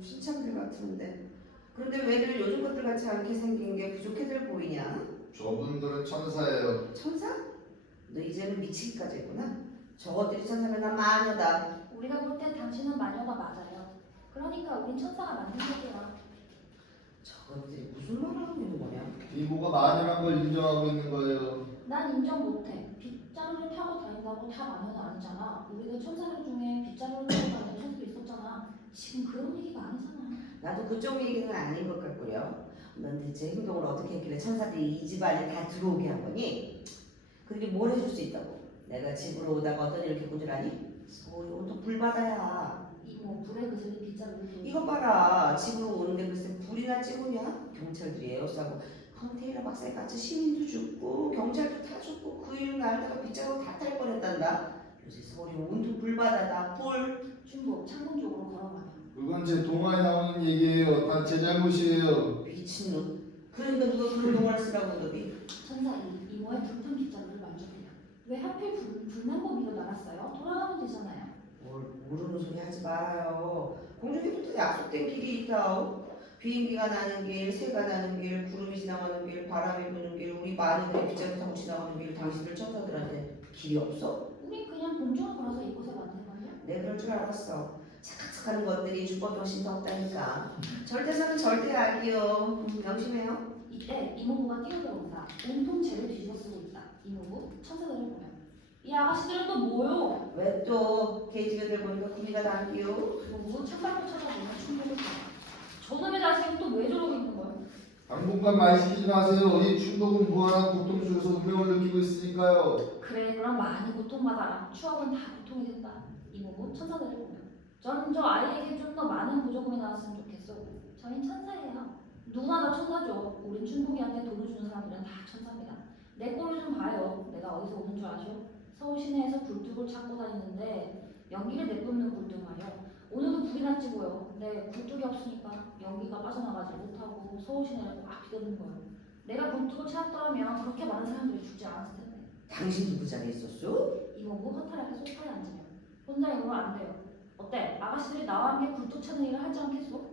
신참들 같은데. 그런데 왜들 요즘 것들 같지 않게 생긴 게 부족해들 보이냐? 저분들은 천사예요. 천사? 너 이제는 미치기까지 했구나. 저것들이 천사면 난 마녀다. 우리가 볼 땐 당신은 마녀가 맞아요. 그러니까 우린 천사가 맞는 거예요. 저것들이 무슨 말을 하고 있는 거냐? 이모가 마녀란 걸 인정하고 있는 거예요. 난 인정 못해. 빗자루를 타고 다닌다고 다 마녀는 아니잖아. 우리가 천사들 중에 빗자루를 타고 다니는 천사도 있었잖아. 지금 그런 얘기가 아니잖아. 나도 그쪽 얘기는 아닌 것 같고요. 넌 대체 행동을 어떻게 했길래 천사들이 이 집안에 다 들어오게 한 거니? 그게 뭘 해줄 수 있다고? 내가 집으로 오다가 어떤 일을 겪은 줄 아니? 서울이 온통 불바다야. 이모 불에 그슬린 빗자루를 들고 이거 봐라. 집으로 오는데 글쎄 불이나 찌우냐? 경찰들이 에어싸고 컨테이너 박스에 갇혀 시민도 죽고 경찰도 다 죽고 그 일 날다가 빗자루 다 탈 뻔했단다. 요새 서울이 온통 불바다다. 불. 춘복 창문 쪽으로 걸어가며 그건 제 동화에 나오는 얘기예요. 다 제 잘못이에요. 미친놈. 그러니까 누가 그런 동화를 쓰라고 그러니? 천사 이모의 불탄 빗자루를 만져보며 왜 하필 불난 거 위로 날았어요? 돌아가면 되잖아요. 뭘 모르는 소리 하지 말아요. 공중에부터 약속된 길이 있다오. 비행기가 나는 길, 새가 나는 길, 구름이 지나가는 길, 바람이 부는 길, 우리 마녀들이 빗자루 타고 지나가는 길, 당신들 천사들한테 길이 없어? 우리 그냥 본종을 걸어서 이곳에 왔는 거냐? 내 그럴 줄 알았어. 착각하는 것들이 주법 정신 더 없다니까. 절대사는 절대 악이요. 명심해요. 이때 이모부가 뛰어들어온다. 온통 죄를 뒤집어 쓰고 있다. 이모부 천사들을 보며 이 아가씨들은 또 뭐요? 왜 또 게이지배들 보니까 구미가 당기요? 이모부 창밖을 쳐다보며 충격을 받아. 저놈의 자식은 또 왜 저러고 있는 거예요? 당분간 말 시키지 마세요. 이 충동은 무한한 고통 속에서 운명을 느끼고 있으니까요. 그래 그럼 많이 고통받아라. 추억은 다 고통이 된다. 이모부 천사들을 보며 전 저 아이에게 좀 더 많은 보조금이 나왔으면 좋겠어. 저희 천사예요. 누구나 다 천사죠. 우린 춘복이한테 돈을 주는 사람들은 다 천사입니다. 내 꼴을 좀 봐요. 내가 어디서 오는 줄 아죠? 서울 시내에서 굴뚝을 찾고 다니는데 연기를 내뿜는 굴뚝 말이요. 오늘도 불이 났지 뭐요. 근데 굴뚝이 없으니까 연기가 빠져나가지 못하고 서울 시내를 꽉 비덮는 거예요. 내가 굴뚝을 찾았더라면 그렇게 많은 사람들이 죽지 않았을 텐데. 당신도 그 자리에 있었어? 이모부 허탈하게 소파에 앉으며 혼자 힘으로 안 돼요. 어때? 아가씨들이 나와 함께 굴뚝 찾는 일을 하지 않겠소?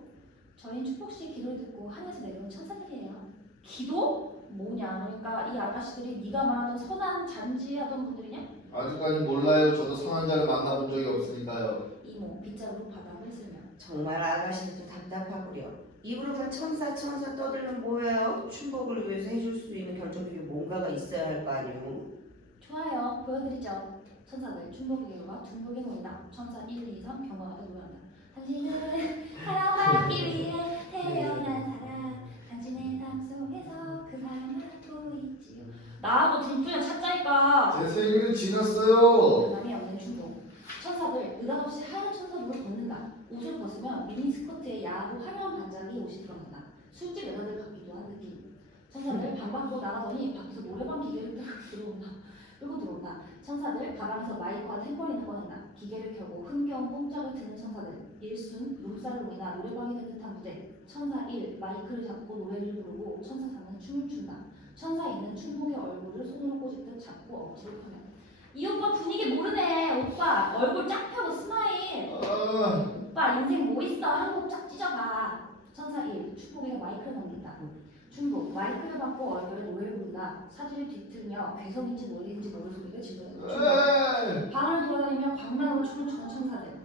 저희는 축복씨의 기도를 듣고 하늘에서 내려온 천사들이에요. 기도? 뭐냐? 그러니까 이 아가씨들이 네가 말하던 선한 잔지하던 분들이냐? 아직까지 몰라요. 저도 선한 자를 만나본 적이 없으니까요. 이모 빗자루로 바닥을 쓸며 정말 아가씨도 답답하구려. 입으로 다 천사 떠들면 뭐예요? 춘복을 위해서 해줄 수 있는 결정적인 뭔가가 있어야 할 거 아니오? 좋아요. 보여드리죠. 천사들 춘복에게와 둔복에 모인다. 천사 1, 2, 3 경건하게 노래한다. 당신은 사랑받기 위해 태어난 사람. 당신의 삶 속에서 그 사람을 갖고 있지요. 나하고 둘 분야 찾자니까. 제 생일은 지났어요. 남이 없는 춘복. 천사들 느닷없이 하얀 천사복을 벗는다. 옷을 벗으면 미니스커트에 야하고 화려한 반짝이 옷이 드러난다. 술집 여자들 같기도 한 느낌. 천사들 방 밖으로 나가더니 밖에서 노래방 기계를 끌고 들어온다. 천사들 방 안에서 마이크와 탬버린을 꺼낸다. 기계를 켜고 흥겨운 꼼짝을 트는 천사들. 일순 룩살롱이나 노래방이 된 듯한 무대. 천사 1 마이크를 잡고 노래를 부르고 천사 4는 춤을 춘다. 천사 2는 춘복의 얼굴을 손으로 꼬집듯 잡고 억지로 펴며 이 오빠 분위기 모르네. 오빠 얼굴 쫙 펴고 스마일. 오빠 인생 뭐 있어. 한 곡 쫙 찢어봐. 천사 1 춘복에게 마이크를 넘긴다. 춘복 마이크를 받고 얼굴에 노래를 부른다. 사진을 뒤틀며 괴성인지 뭐인지 모를 소리를 질러낸다. 방을 돌아다니며 광란으로 춤을 추는 천사들.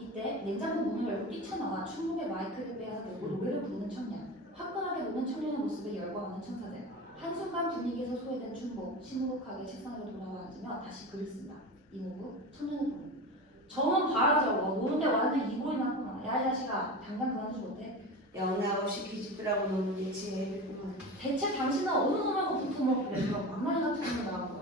이때 냉장고 문을 열고 뛰쳐나와 춘목의 마이크를 빼앗아 들고 노래를 부르는 청년, 화끈하게 노는 청년의 모습에 열광하는 천사들, 한순간 분위기에서 소외된 춘목, 시무룩하게 책상으로 돌아와 앉으며 다시 글을 쓴다. 이모부, 청년을 보며 저놈 봐라 저거 노는데 완전 이골이 났구나. 야 이 자식아 당장 그만두지 못해. 영락 없이 기집애라고 노는 게 제일이구만. 대체 당신은 어느 놈하고 붙어먹길래 그런 막말 같은 거 나오고.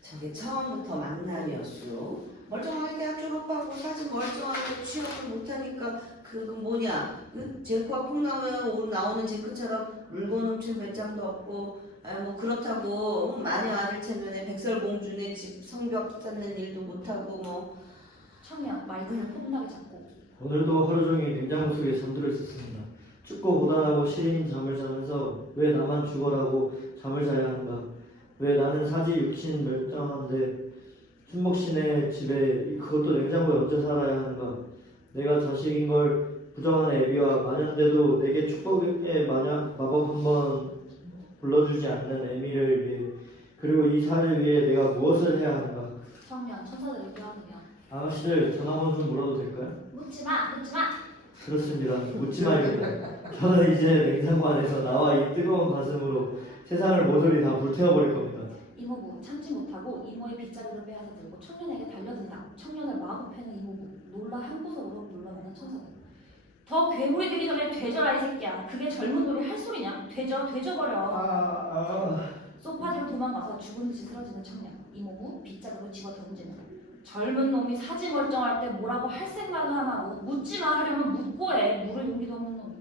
저게 처음부터 만남이었어. 멀쩡하게 대학 졸업하고 사실 멀쩡하게 취업을 못하니까 그 뭐냐 제크와 콩나무에 오늘 나오는 제크처럼 물건 훔칠 배짱도 없고 뭐 그렇다고 많이 많을 텐데 백설공주네 집 성벽 쌓는 일도 못하고 뭐 청년 마이크를 포근하게 잡고 오늘도 하루 종일 냉장고 속에 잠들어 있었습니다. 춥고 고단하고 시린 잠을 자면서 왜 나만 죽어라고 잠을 자야 하는가? 왜 나는 사지 육신 멀쩡한데 춘목씨네 집에 그것도 냉장고에 얹어 살아야 하는가? 내가 자식인 걸 부정하는 애비와 마녀인데도 내게 축복의 마법 한번 불러주지 않는 애미를 위해 그리고 이 사를 위해 내가 무엇을 해야 하는가? 청년 천사들을 껴안으며 아가씨들 전화 한 번 좀 물어도 될까요? 묻지마 묻지마. 그렇습니다. 묻지 말입니다. 저는 이제 냉장고 안에서 나와 이 뜨거운 가슴으로 세상을 모조리 다 불태워버릴 겁니다. 이모부 참지 못하고 이모의 빗자루를 빼앗아 들고 청년에게 달려든다. 청년을 마구 패는 이모부 놀라 한 구석으로 물러가는 천사들. 더 괴물이 되기 전에 되져라 이 새끼야. 그게 젊은 놈이 할 소리냐? 되져버려. 소파지로 도망가서 죽은 듯이 쓰러지는 청년. 이모부 빗자루로 집어 던지는 젊은 놈이 사지 멀쩡할 때 뭐라고 할 생각을 하나고 묻지마 하려면 묻고 해. 물을 용기도 없는 놈.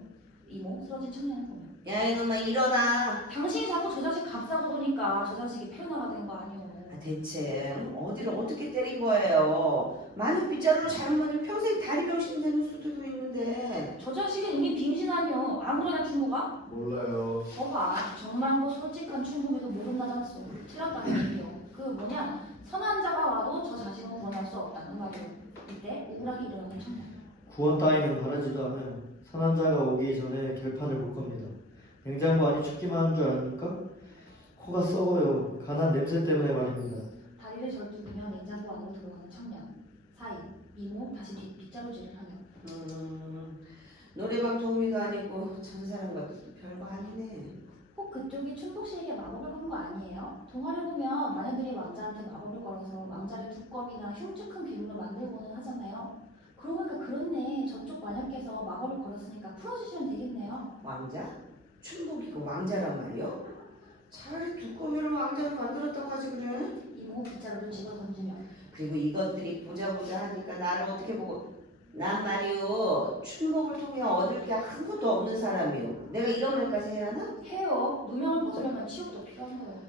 이모 쓰러진 청년을 보며 야 이놈아 일어나. 당신이 자꾸 저 자식 값싸고 보니까 저 자식이 폐허나가 된 거 아니오. 대체 어디를 어떻게 때린 거예요? 많은 빗자루로 잘못하면 평생 다리 병신 되는 수도 있는데. 저 자식은 이미 빙신 아니오. 아무거나 충고가? 몰라요. 거봐 정말 뭐 솔직한 충고에도 모른다잖소. 틀렸다는 얘기요. 그 뭐냐 선한 자가 와도 저 자식은 구원할 수 없다는 말이오. 이때 우울하게 일어나는 청년. 구원 따위는 바라지도 않아요. 선한 자가 오기 전에 결판을 볼 겁니다. 냉장고 안이 춥기만 한 줄 아닙니까? 코가 썩어요. 간한 냄새 때문에 말입니다. 다리를 절뚝이며 냉장고 안으로 들어가는 청년. 사이 이모 다시 빗자루질을 하며 노래방 도우미도 아니고 천사랑 것도 별거 아니네. 꼭 그쪽이 춘복씨에게 마법을 건 거 아니에요? 동화를 보면 마녀들이 왕자한테 마법을 걸어서 왕자를 두꺼비나 흉측한 괴물로 만들고는 하잖아요. 그러고 보니까 그렇네. 저쪽 마녀께서 마법을 걸었으니까 풀어주시면 되겠네요. 왕자? 춘복이고 왕자란 말이요? 차라리 두꺼비를 왕자로 만들었다고 하지 그래? 이모 빗자루를 집어 던지며 그리고 이것들이 보자 하니까 나를 어떻게 보고 난 말이요 춘복을 통해 얻을 게 아무것도 없는 사람이요. 내가 이런 말까지 해야 하나? 해요. 누명을 벗으려면 치욕도 필요한 거예요.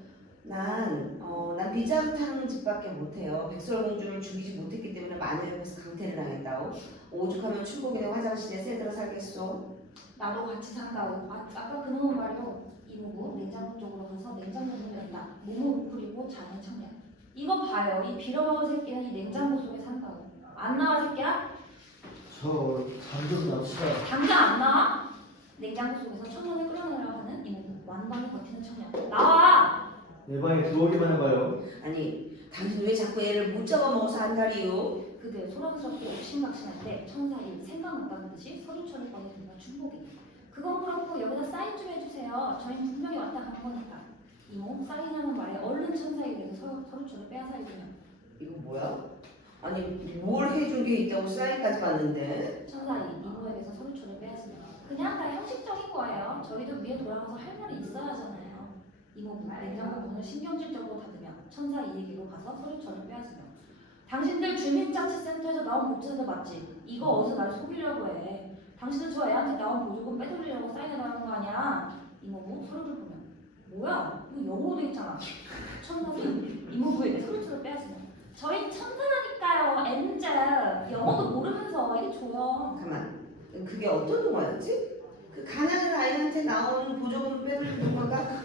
난 비자루 타는 집밖에 못해요. 백설공주를 죽이지 못했기 때문에 마녀 옆에서 강퇴를 당했다고. 오죽하면 춘복이네 화장실에 새들어 살겠소. 나도 같이 산다고. 아까 그놈은 말이요. 이모부 냉장고 쪽으로 가서 냉장고 문을 연다. 몸을 우그리고 자는 청년. 이거 봐요. 이 빌어먹은 새끼는 이 냉장고 속에 산다고. 안 나와 새끼야? 저 잠좀 납시다. 당장 안 나와? 냉장고 속에서 청년을 끌어내려고 하는 이모부. 완방히 버티는 청년. 나와! 내 방에 들어오기만 해봐요. 아니 당신 왜 자꾸 애를 못 잡아먹어서 한다리요? 그들 소란스럽게 옥신각신할 때 천사이 생각났다는 듯이 서류처를 꺼내들며 춘복이. 그건 그렇고 여기다 사인 좀 해주세요. 저희 분명히 왔다 간 거니까. 이모 사인하는 말에 얼른 천사에게 서류처를 빼앗아야겠냐. 이거 뭐야? 아니 뭘 해준 게 있다고 사인까지 받는데? 천사이 이모에게서 서류처를 빼앗으며 그냥 다 형식적인 거예요. 저희도 위에 돌아가서 할 말이 있어야 하잖아요. 이모부 냉장고 문을 신경질적으로 닫으며 천사 이에게로 가서 서류처를 빼앗으며 당신들 주민자치센터에서 나온 복지사들 맞지? 이거 어디서 나를 속이려고 해. 당신은 저 애한테 나온 보조금 빼돌리려고 사인해달라는 거 아니야? 이모부 서류를 보며 뭐야? 이거 영어로 돼 있잖아. 천사가 이모부에게 서류처를 빼앗으며 저희 천사라니까요. 엔젤 영어도 모르면서 이게 줘요. 잠깐만 그게 어떤 동화였지? 그 가난한 아이한테 나온 보조금 빼돌린 동화가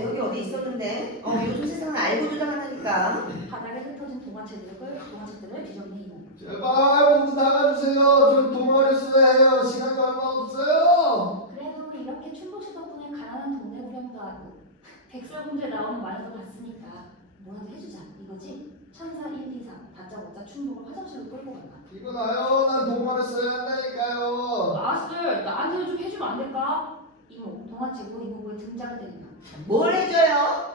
여기 어디 있었는데 요즘 세상은 알고 조작하니까. 바닥에 흩어진 동화책들을 뒤적이는 이모. 제발 모두 나가주세요. 저 동아리 써야 해요. 시간이 얼마 없어요. 그래도 이렇게 춘복씨 덕분에 가난한 동네 구경도 하고 백설공주에 나오는 말도 봤으니까 뭐라도 해주자 이거지? 천사 1, 2, 3 다짜고짜 춘복을 화장실로 끌고 간다. 이거 나요. 난 동화를 써야 한다니까요. 아슬 나한테 좀 해주면 안 될까? 이모 동화책으로 이모부의 등짝을 때린다. 뭘 해줘요?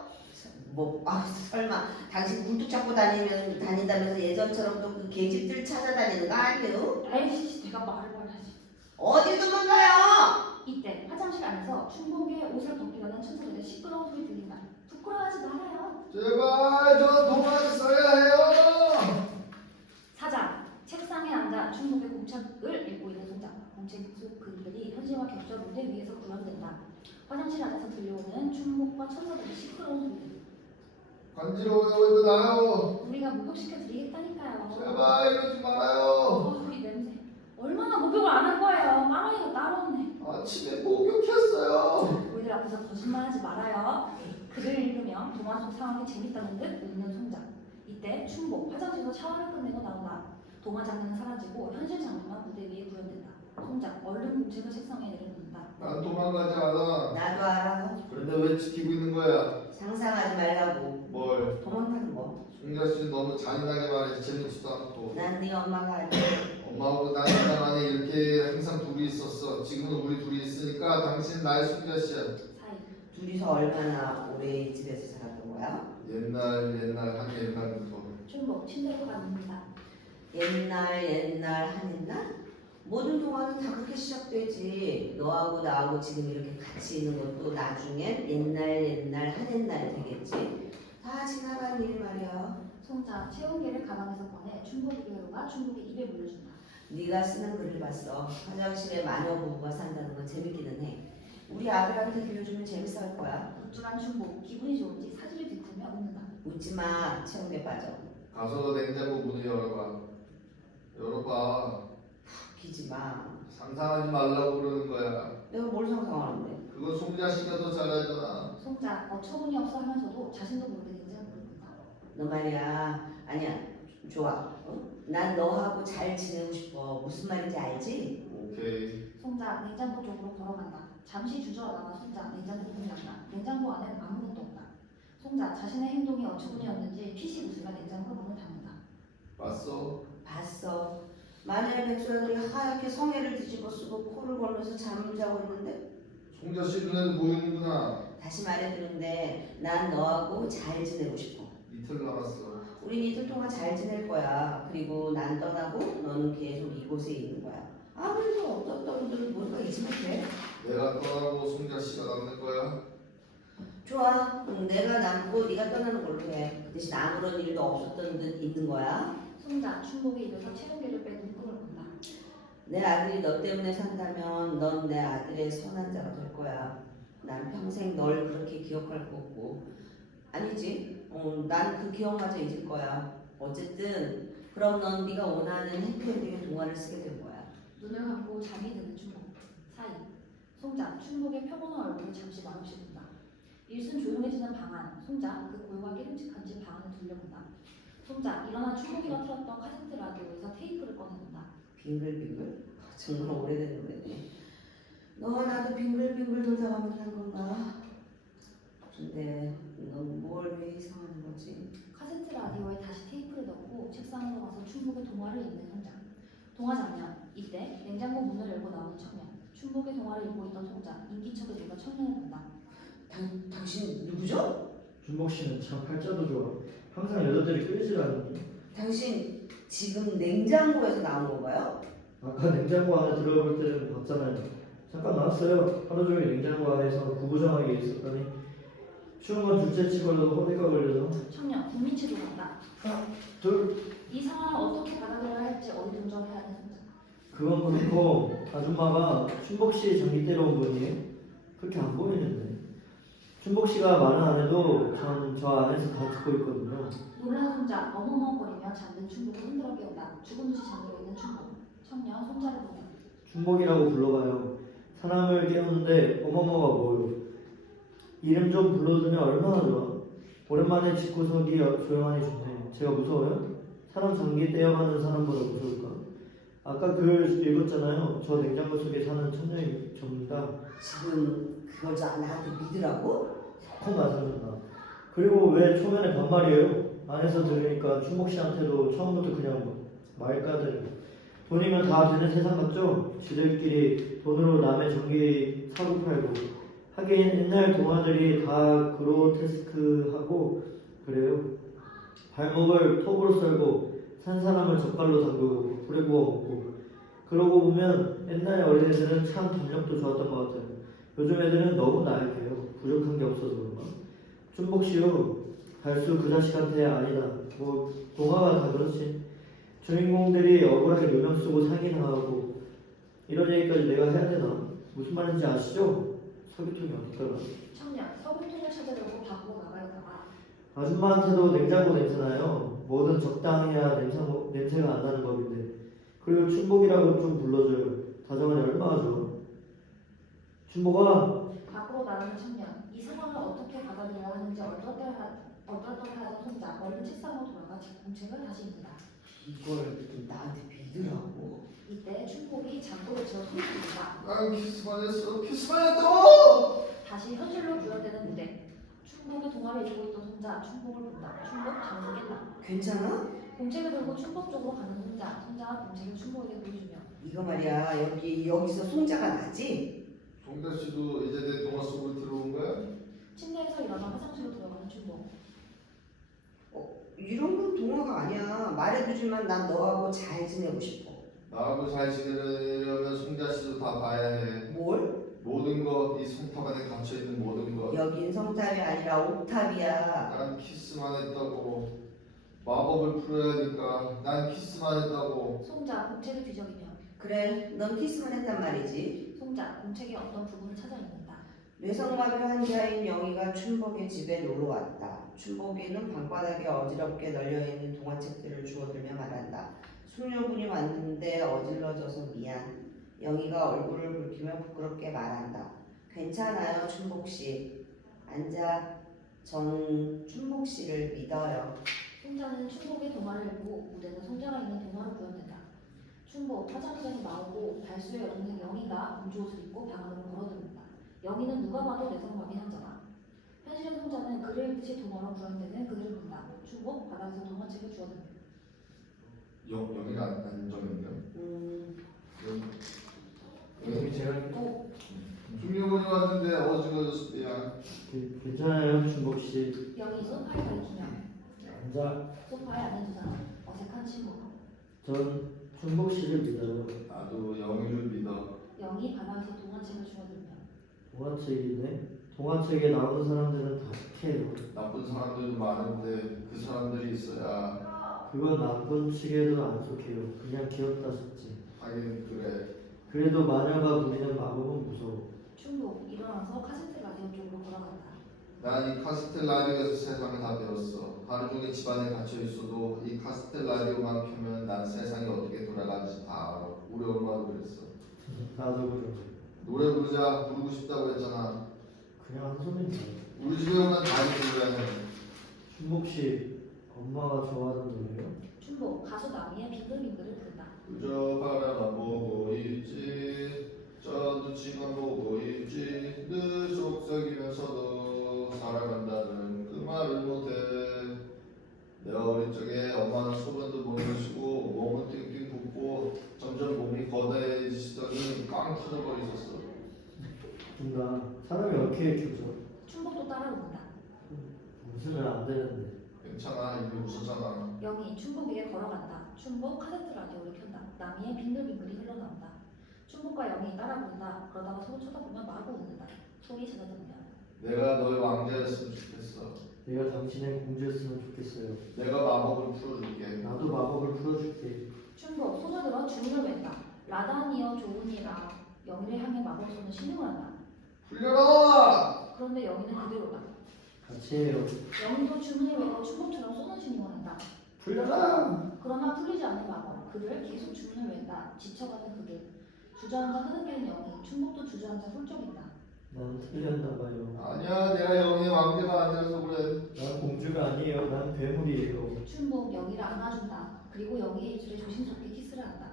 설마 당신 굴뚝 잡고 다닌다면서 예전처럼 또 그 계집들 찾아다니는 거 아니에요? 에이씨 내가 말을 말하지. 어딜 도망가요? 이때 화장실 안에서 춘복의 옷을 벗기려는 천사들의 시끄러운 소리 들린다. 부끄러워하지 말아요. 제발 저 동화를 써야 해요. 사장 책상에 앉아 춘복의 공책을 읽고 있는 송장. 공책 속 글들이 현실과 겹쳐 무대 위에서 구현된다. 화장실 안에서 들려오는 춘복과 천사들의 시끄러운 소리들. 간지러워요. 이거 나요. 우리가 목욕시켜 드리겠다니까요. 제발 이러지 말아요. 이 냄새. 얼마나 목욕을 안 한 거예요. 마마이가 따라왔네. 아침에 목욕했어요. 우리들 앞에서 거짓말하지 말아요. 글을 읽으며 동화 속 상황이 재밌다는 듯 웃는 송장. 이때 춘복 화장실에서 샤워를 끝내고 나온다. 동화 장면은 사라지고 현실 장면만 무대 위에 구현된다. 송장 얼른 공책을 책상에 내려놓는다. 난 도망가지 않아. 나도 알아. 그런데 왜 지키고 있는 거야? 상상하지 말라고. 뭘? 도망가는 거. 송자 씨 너무 잔인하게 말해. 재밌지도 않고. 난 네 엄마가 알지. 엄마하고 난 인간 안에 이렇게 항상 둘이 있었어. 지금은 우리 둘이 있으니까 당신 나의 송자 씨야. 사이. 둘이서 얼마나 오래 이 집에서 살았던 거야? 옛날 한 옛날부터. 춘복 침대로 갑니다. 옛날 한 옛날? 모든 동화는 다 그렇게 시작되지. 너하고 나하고 지금 이렇게 같이 있는 것도 나중엔 옛날 한 옛날이 되겠지. 다 지나간 일 말이야. 송장 체온계를 가방에서 꺼내 춘복에게로가 춘복의 입에 물려준다. 네가 쓰는 글을 봤어. 화장실에 마녀 부부가 산다는 건 재밌기는 해. 우리 아들한테 들려주면 재밌어 할 거야. 우쭐한 춘복 기분이 좋은지 사지를 뒤틀며 웃는다. 웃지 마. 체온에 빠져. 가서 냉장고 문을 열어봐. 열어봐. 웃기지 마. 상상하지 말라고 그러는 거야. 내가 뭘 상상하는데? 그건 송자 씨가 더 잘 알잖아. 송장 어처구니 없어 하면서도 자신도 모르게 냉장을 물는다. 너 말이야. 아니야. 좋아. 어? 난 너하고 잘 지내고 싶어. 무슨 말인지 알지? 오케이. 송장 냉장고 쪽으로 걸어간다. 잠시 주저하다가 송장 냉장고 문이 열린다. 냉장고 안엔 아무것도 없다. 송장 자신의 행동이 어처구니였는지 피식 웃으며 냉장고 문을 닫는다. 봤어. 마녀의 백수들이 하얗게 성애를 뒤집어 쓰고 코를 걸면서 잠을 자고 있는데 송자 씨 눈에도 보이는구나. 다시 말해주는데 난 너하고 잘 지내고 싶어. 이틀 남았어. 우린 이틀 동안 잘 지낼 거야. 그리고 난 떠나고 너는 계속 이곳에 있는 거야. 아무래도 어떻던 분들은 모두가 잊지 못해. 내가 떠나고 송자 씨가 남는 거야. 좋아. 내가 남고 네가 떠나는 걸로 해. 그 대신 아무런 일도 없었던 듯 있는 거야. 송장 춘복의 입에서 체온계를 빼는 꿈을 꾼다. 내 아들이 너 때문에 산다면 넌 내 아들의 선한 자가 될 거야. 난 평생 널 그렇게 기억할 거고. 아니지. 난 그 기억마저 잊을 거야. 어쨌든 그럼 넌 네가 원하는 해피엔딩의 동화를 쓰게 될 거야. 눈을 감고 잠이 드는 춘복. 사이. 송장 춘복의 평온한 얼굴을 잠시 말없이 본다. 일순 조용해지는 방 안. 송장 그 고요가 깨름직한지 방 안을 둘러본다. 송장 일어난 춘복이가 틀었던 카세트 라디오에서 테이프를 꺼내는다. 빙글빙글? 정말 오래된 노래네. 너와 나도 빙글빙글 돌다가 만난 건가? 근데 넌 뭘 왜 이상하는 거지? 카세트 라디오에 다시 테이프를 넣고 책상으로 가서 춘복의 동화를 읽는 송장. 동화 장면. 이때 냉장고 문을 열고 나오는 청년. 춘복의 동화를 읽고 있던 송장. 인기척에 들과 청년을 본다. 당신 누구죠? 준복 씨는 참 팔자도 좋아. 항상 여자들이 끌질 않니? 당신 지금 냉장고에서 나온 건가요? 아까 냉장고 안에 들어볼 때는 봤잖아요. 잠깐 나왔어요. 하루 종일 냉장고 안에서 구부정하게 있었더니 추운 건 둘째 치고도 허리가 걸려서 청년. 국민체조 간다. 둘 이 상황을 어떻게 받아들여야 할지 어리둥절해하는 송장. 그건 그렇고 아줌마가 춘복 씨 장기 때려 온 분이에요? 그렇게 안 보이는데. 춘복 씨가 말은 안 해도 전 저 안에서 다 듣고 있거든요. 놀란 송장 어머머거리며 잠든 춘복을 흔들어 깨운다. 죽은 듯이 잠들어 있는 춘복. 청년 손자를 본다. 춘복이라고 불러봐요. 사람을 깨우는데 어머머가 뭐요? 이름 좀 불러주면 얼마나 좋아. 오랜만에 집구석이 조용하니 좋네. 제가 무서워요? 사람 장기 떼어가는 사람보다 무서울까? 아까 글 읽었잖아요. 저 냉장고 속에 사는 천년이 접니다. 지금 그걸 나한테 믿으라고? 콩 나서준다. 그리고 왜 초면에 반말이에요? 안에서 들으니까 춘복 씨한테도 처음부터 그냥 뭐 말까들 돈이면 다 되는 세상 같죠? 지들끼리 돈으로 남의 전기 사고 팔고 하긴 옛날 동화들이 다 그로테스크하고 그래요. 발목을 톱으로 썰고 산 사람을 젓갈로 담그고 불에 구워 먹고 그러고 보면 옛날 어린애들은 참 담력도 좋았던 것 같아요. 요즘 애들은 너무 나약해요. 부족한 게 없어서 그런가? 춘복씨요. 달수 그 자식한테 아니다. 뭐 동화가 다 그렇지. 주인공들이 억울하게 누명 쓰고 상의당하고 이런 얘기까지 내가 해야 되나? 무슨 말인지 아시죠? 서귀통이 어디더라? 청년, 서울통을 찾으려고 밖으로 나가려다가 아줌마한테도 냉장고 냄새나요. 뭐든 적당히 해야 냄새가 안 나는 법인데. 그리고 춘복이라고 좀 불러줘요. 다정하니 얼마나 좋아. 춘복아. 밖으로 나가는 청년, 이 상황을 어떻게 받아들여야 하는지 얼떨떨하던 손자, 얼른 책상으로 돌아가 공책을 다시 읽는다. 이걸 나한테 믿으라고? 이때 춘복이 장구를 지어 소리칩니다. 난 키스만 했어. 키스만 했다고. 다시 현실로 구현되는 무대. 춘복이 동화를 읽고 있던 손자, 춘복을 본다. 춘복 잠에서 깼다. 괜찮아? 공책을 들고 춘복 쪽으로 가는 손자, 손자가 공책을 춘복에게 보여주며 이거 말이야 여기서 송자가 나지? 송대 씨도 이제 내 동화 속으로 들어온 거야? 침대에서 일어나 화장실로 들어가는 춘복. 이런 건 동화가 아니야. 말해주지만 난 너하고 잘 지내고 싶어. 나하고 잘 지내려면 송대 씨도 다 봐야 해. 뭘? 모든 것, 이 성탑 안에 갇혀 있는 모든 것. 여긴 성탑이 아니라 옥탑이야. 난 키스만 했다고. 마법을 풀어야 하니까 난 키스만 했다고. 손자 공책을 뒤적이며 그래, 넌 키스만 했단 말이지. 손자 공책의 어떤 부분을 찾아 읽는다. 뇌성마비 환자인 영희가 춘복의 집에 놀러 왔다. 춘복이는 방바닥에 어지럽게 널려있는 동화책들을 주워들며 말한다. 숙녀분이 왔는데 어질러져서 미안. 영희가 얼굴을 붉히며 부끄럽게 말한다. 괜찮아요, 춘복씨. 앉아. 전 춘복씨를 믿어요. 손자는 춘복의 동화를 읽고 무대는 손자가 있는 동화로 구현된다. 춘복 화장실에서 나오고 달수의 여동생 영희가 공주 옷을 입고 방 안으로 걸어들어온다. 영희는 누가 봐도 내성마비 환자다. 현실의 손자는 글을 읽듯이 동화로 구현되는 그들을 본다. 춘복 바닥에서 동화책을 주워든다. 영희가 안정했네요. 여기 제가 중요분이 왔는데 어지러졌습니다. 괜찮아요, 춘복 씨. 영희 소파에 가리키며 앉아. 소파에 앉은 두 사람 어색한 침묵. 전 춘복 씨를 믿어요. 나도 영희를 믿어. 영희 바닥에서 동화책을 주워들며 동화책이네. 동화책에 나오는 사람들은 다 착해요. 나쁜 사람들도 많은데 그 사람들이 있어야. 그건 나쁜 측에도 안 속해요. 그냥 귀엽다 싶지. 하긴 그래. 그래도 마녀가 부리는 마법은 무서워. 춘복 일어나서 카세트 라디오 쪽으로 걸어간다. 난 이 카스텔 라디오에서 세상을 다 배웠어. 하루 종일 집안에 갇혀 있어도 이 카스텔 라디오만 켜면 난 세상이 어떻게 돌아가는지 다 알아. 우리 엄마도 그랬어. 나도 그래. 노래 부르자. 부르고 싶다고 했잖아. 그냥 한 소리인데. 우리 집에 오면 다시 불러야 해. 춘복 씨 엄마가 좋아하는 노래요? 춘복 가수 나미의 빙글빙글을 부른다. 그저 바라만 보고 있지. 저 눈치만 보고 있지. 늘 속삭이면서도 살아간다는 그 말을 못해. 내가 어린 적에 엄마는 소변도 못 마시고 몸은 띵띵 붓고 점점 몸이 거대해지시더니 꽝 터져버리셨어. 뭔가 사람이 어떻게 키우죠? 춘복도 따라 부른다. 웃으면 안 되는데. 괜찮아. 이미 웃었잖아. 영희 춘복에게 걸어간다. 춘복 카세트 라디오를 켠다. 나미의 빙글빙글이 흘러나온다. 춘복과 영희 따라 부른다. 그러다가 서로 쳐다보며 마구 웃는다. 소리 잦아들며 내가 너의 왕자였으면 좋겠어. 내가 당신의 공주였으면 좋겠어요. 내가 마법을 풀어줄게. 나도 마법을 풀어줄게. 춘복 손을 들어 주문을 외운다. 라다니어 좋으니라. 영희를 향해 마법소는 신음을 한다. 풀려라! 그런데 영희는 그대로다. 같이 해요. 영희도 주문을 외워 춘복처럼 쏘는 신음을 한다. 풀려라! 그러나 풀리지 않는 마법. 그를 계속 주문을 외운다. 지쳐가는 그들. 주저앉아 흐느끼는 영희. 춘복도 주저앉아 훌쩍인다. 난 틀렸나봐요. 아니야, 내가 영희의 왕자가 아니라서 그래. 난 공주가 아니에요. 난 괴물이에요. 춘복 영희를 안아준다. 그리고 영희의 입술에 조심스럽게 키스를 한다.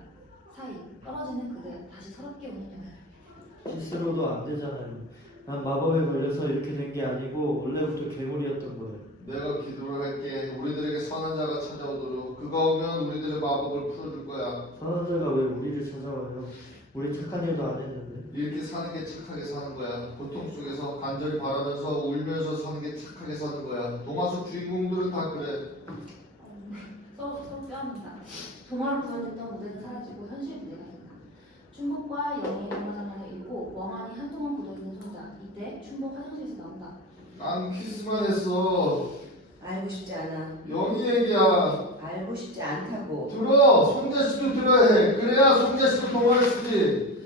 사이 떨어지는 그들. 다시 서럽게 우는 영희. 키스로도 안 되잖아요. 난 마법에 걸려서 이렇게 된 게 아니고 원래부터 괴물이었던 거예요. 내가 기도를 할게. 우리들에게 착한 일도 안 했는데. 이렇게 사는 게 착하게 사는 거야. 고통 속에서 간절히 바라면서 울면서 사는 게 착하게 사는 거야. 동화 속 주인공들은 다 그래. 서로 뼈합니다. 동화로 구현됐던 무대는 사라지고 현실 무대가 된다. 춘복과 영희의 동화 장면을 읽고 멍하니 한동안 굳어있는 손자. 이때 춘복 화장실에서 나온다. 난 키스만 했어. 알고 싶지 않아. 영희 얘기야. 알고 싶지 않다고. 들어. 송자 씨도 들어야 해. 그래야 송자 씨도 동화를 쓰지.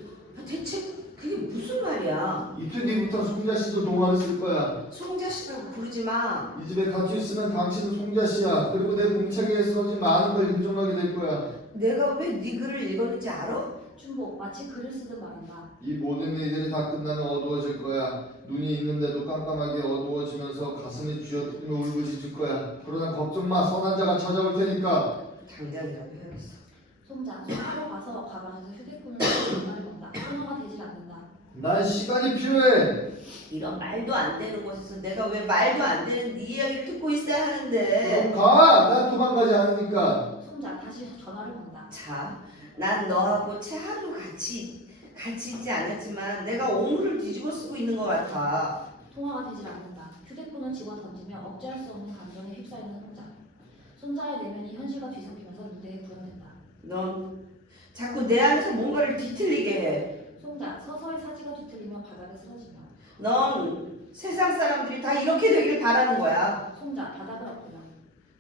대체 그게 무슨 말이야? 이틀 뒤부터 송자 씨도 동화를 쓸 거야. 송자 씨라고 부르지 마. 이 집에 갇혀 있으면 당신은 송자 씨야. 그리고 내 공책에 써진 많은 걸 인정하게 될 거야. 내가 왜 네 글을 읽었는지 알아? 춘복 마치 글을 쓰듯 말한다. 이 모든 일들이 다 끝나면 어두워질 거야. 눈이 있는데도 깜깜하게 어두워지면서 가슴이 쥐어뜯으며 울부짖을 거야. 그러나 걱정 마. 선한 자가 찾아올 테니까. 당장이라고 해야겠어. 손자 손하러 가서 가방에서 휴대폰을 전화를 건다. 통화가 되질 않는다. 난 시간이 필요해. 이런 말도 안 되는 곳에서 내가 왜 말도 안 되는 네 이야기를 듣고 있어야 하는데. 그럼 가. 난 도망가지 않으니까. 손자 다시 전화를 건다. 자, 난 너하고 채 하루 같이 있지 않았지만 내가 오물을 뒤집어 쓰고 있는 것 같아. 통화가 되질 않는다. 휴대폰을 집어 던지며 억제할 수 없는 감정에 휩싸이는 손자. 손자의 내면이 현실과 뒤섞이면서 무대에 구현된다. 넌 자꾸 내 안에서 뭔가를 뒤틀리게 해. 손자 서서히 사지가 뒤틀리며 바닥에 쓰러진다. 넌 세상 사람들이 다 이렇게 되길 바라는 거야. 손자 바닥을 엎드려.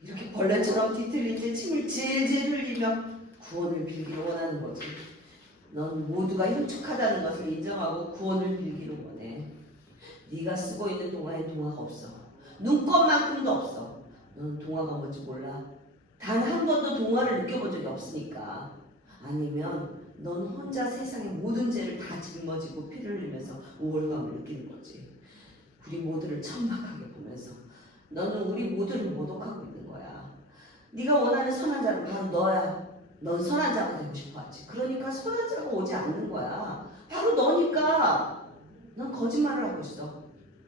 이렇게 벌레처럼 뒤틀린 채 침을 질질 흘리며 구원을 빌기를 원하는 거지. 넌 모두가 흉측하다는 것을 인정하고 구원을 빌기를 원해. 네가 쓰고 있는 동화에 동화가 없어. 눈꽃만큼도 없어. 넌 동화가 뭔지 몰라. 단 한 번도 동화를 느껴본 적이 없으니까. 아니면 넌 혼자 세상의 모든 죄를 다 짊어지고 피를 흘리면서 우월감을 느끼는 거지. 우리 모두를 천박하게 보면서 너는 우리 모두를 모독하고 있는 거야. 네가 원하는 선한 자는 바로 너야. 넌 선한 자가 되고 싶어하지. 그러니까 선한 자가 오지 않는 거야. 바로 너니까. 넌 거짓말을 하고 있어.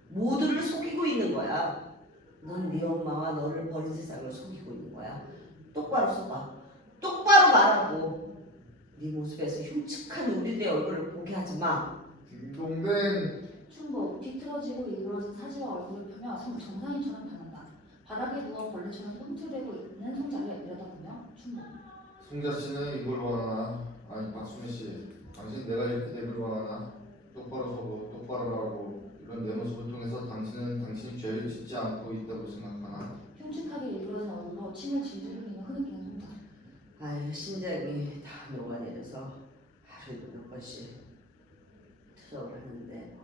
모두를 속이고 있는 거야. 넌 네 엄마와 너를 버린 세상을 속이고 있는 거야. 똑바로 서봐. 똑바로 말하고. 네 모습에서 흉측한 우리들의 얼굴을 보게 하지 마. 딩동댕. 춘복 뒤틀어지고 일그러진 사지와 얼굴을 펴며 정상인처럼 변한다. 바닥에 누워 벌레처럼 꿈틀대고 있는 손자를 내려다보며 춘복. 송자 씨는 이걸 원하나? 아니 박수미 씨, 당신 내가 이렇게 되길 원하나? 똑바로 서고 똑바로 말하고 이런 내 모습을 통해서 당신은 당신이 죄를 짓지 않고 있다고 생각하나? 흉측하게 일그러진 얼굴로 침을 질질 흘리며 흐느끼는 손자. 아유, 심장이 다 녹아내려서 하루에도 몇 번씩 트럭을 하는데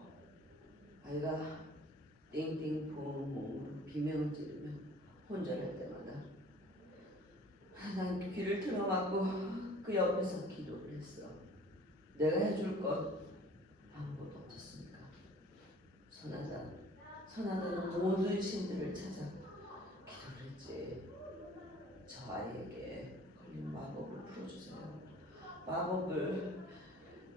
아이가 띵띵 퐁 비명을 지르며 혼절할 때마다 난 귀를 틀어막고 그 옆에서 기도를 했어. 내가 해줄 것 아무것도 없었으니까. 선하자는 모든 신들을 찾아 기도를 했지. 저 아이에게 걸린 마법을 풀어주세요. 마법을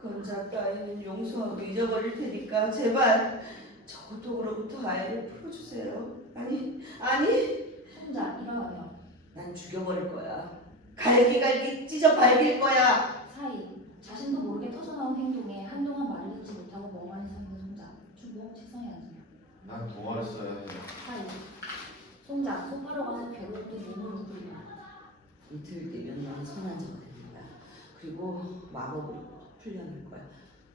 건자 따위는 용서하고 잊어버릴 테니까 제발 저 고통으로부터 아이를 풀어주세요. 아니 손자 일어나며 난 죽여버릴 거야. 갈기갈기 찢어 발길 거야. 사이 자신도 모르게 터져나온 행동에 한동안 말을 잇지 못하고 멍하니 서 있는 손자. 춘복 책상에 앉으며 난 동화를 써야 해. 사이 손자 소파로 가서 벼룩도 몸을 누르며 이틀 뒤면 넌 선한 자가 됩니다. 그리고 마법으로 풀려날 거야.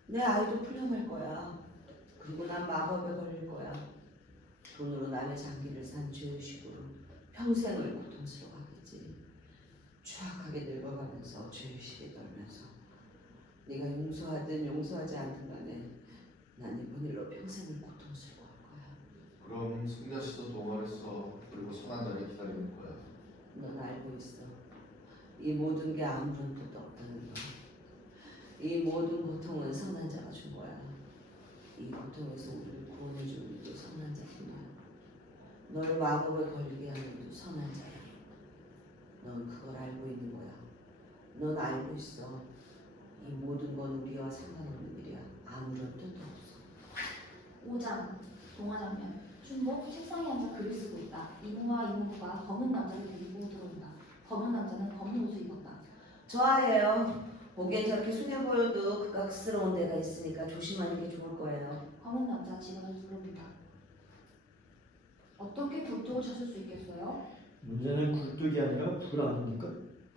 내 아이도 풀려날 거야. 그리고 난 마법에 걸릴 거야. 돈으로 남의 장기를 산 죄의식으로 평생을 고통스러워하겠지. 추악하게 늙어가면서 죄의식에 떨면서 네가 용서하든 용서하지 않든 간에 난 이번 일로 평생을 고통스러워할 거야. 그럼 송자 씨도 동화를 써. 그리고 선한 자를 기다리는 거야. 넌 알고 있어. 이 모든 게 아무런 뜻도 없다는 거. 이 모든 고통은 선한 자가 준 거야. 이 고통에서 우리를 구원해주는 이도 선한 자뿐이야. 널 마법에 걸리게 하는 이도 선한 자야. 넌 그걸 알고 있는 거야. 넌 알고 있어. 이 모든 건 우리와 상관없는 일이야. 아무런 뜻도 없어. 5장 동화 장면. 춘복 책상에 앉아 글을 쓰고 있다. 이모와 이모부가 검은 남자를 데리고 들어온다. 검은 남자는 검은 옷을 입었다. 저 아이예요. 보기엔 저렇게 순해 보여도 극악스러운 데가 있으니까 조심하는 게 좋을 거예요. 검은 남자 집안을 누릅니다. 어떻게 굴뚝을 찾을 수 있겠어요? 문제는 굴뚝이 아니라 불 아닙니까?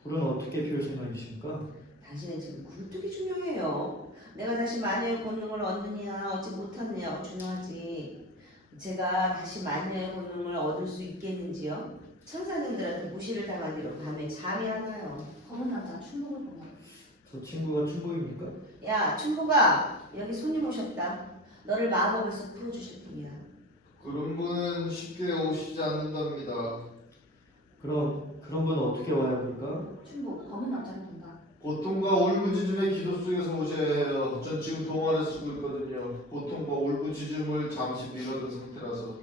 불은 어떻게 피울 생각이십니까? 당신은 지금 굴뚝이 중요해요. 내가 다시 마녀의 본능을 얻느냐 얻지 못하느냐가 중요하지. 제가 다시 마녀의 본능을 얻을 수 있겠는지요? 천사님들한테 무시를 당한 뒤로 밤에 잠이 안 와요. 검은 남자 춘복을 보며 저 친구가 춘복입니까? 야 춘보가 여기 손님 오셨다. 너를 마법에서 풀어주실 분이야. 그런 분은 쉽게 오시지 않는답니다. 그럼 그런 분은 어떻게 와야 합니까? 춘복 검은 남자를 본다. 고통과 울부짖음의 기도 속에서 오셔야 해요. 전 지금 동화를 쓰고 있거든요. 고통과 울부짖음을 잠시 미뤄둔 상태라서.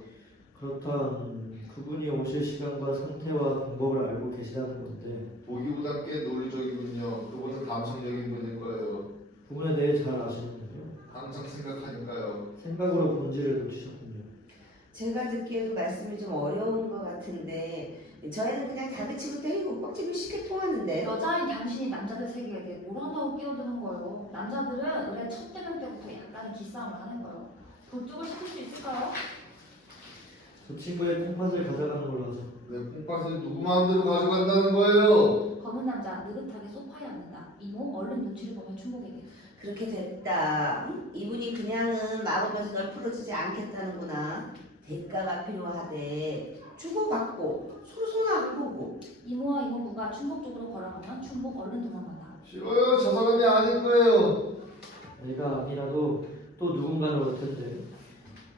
그렇다면 그분이 오실 시간과 상태와 방법을 알고 계시다는 건데 보기보다 꽤 논리적이군요. 그분은 감성적인 분일 거예요. 그분에 대해 잘 아시는군요. 항상 생각하니까요. 생각으로 본질을 놓치셨군요. 제가 듣기에도 말씀이 좀 어려운 것 같은데 저희는 그냥 다그치고 때리고 뻑집이 쉽게 통하는데 여자인 당신이 남자들 세계에 대해 뭘 한다고 끼어드는 거예요. 남자들은 의뢰 첫 대면 때부터 약간의 기싸움을 하는 거예요. 굴뚝을 찾을 수 있을까요? 저 친구의 콩팥을 가져가는 걸로 하죠. 내 콩팥을 누구 마음대로 가져간다는 거예요. 검은 남자 느긋하게 소파에 앉는다. 이모 얼른 눈치를 보면 춘복에게. 그렇게 됐다. 응? 이분이 그냥은 마법에서 널 풀어주지 않겠다는구나. 대가가 필요하대. 주고받고 서로 손 안 보고. 이모와 이모부가 춘복 쪽으로 걸어가면 춘복 얼른 도망간다. 싫어요. 저 사람이 아닐 거예요. 내가 아니라도 또 누군가는 올 텐데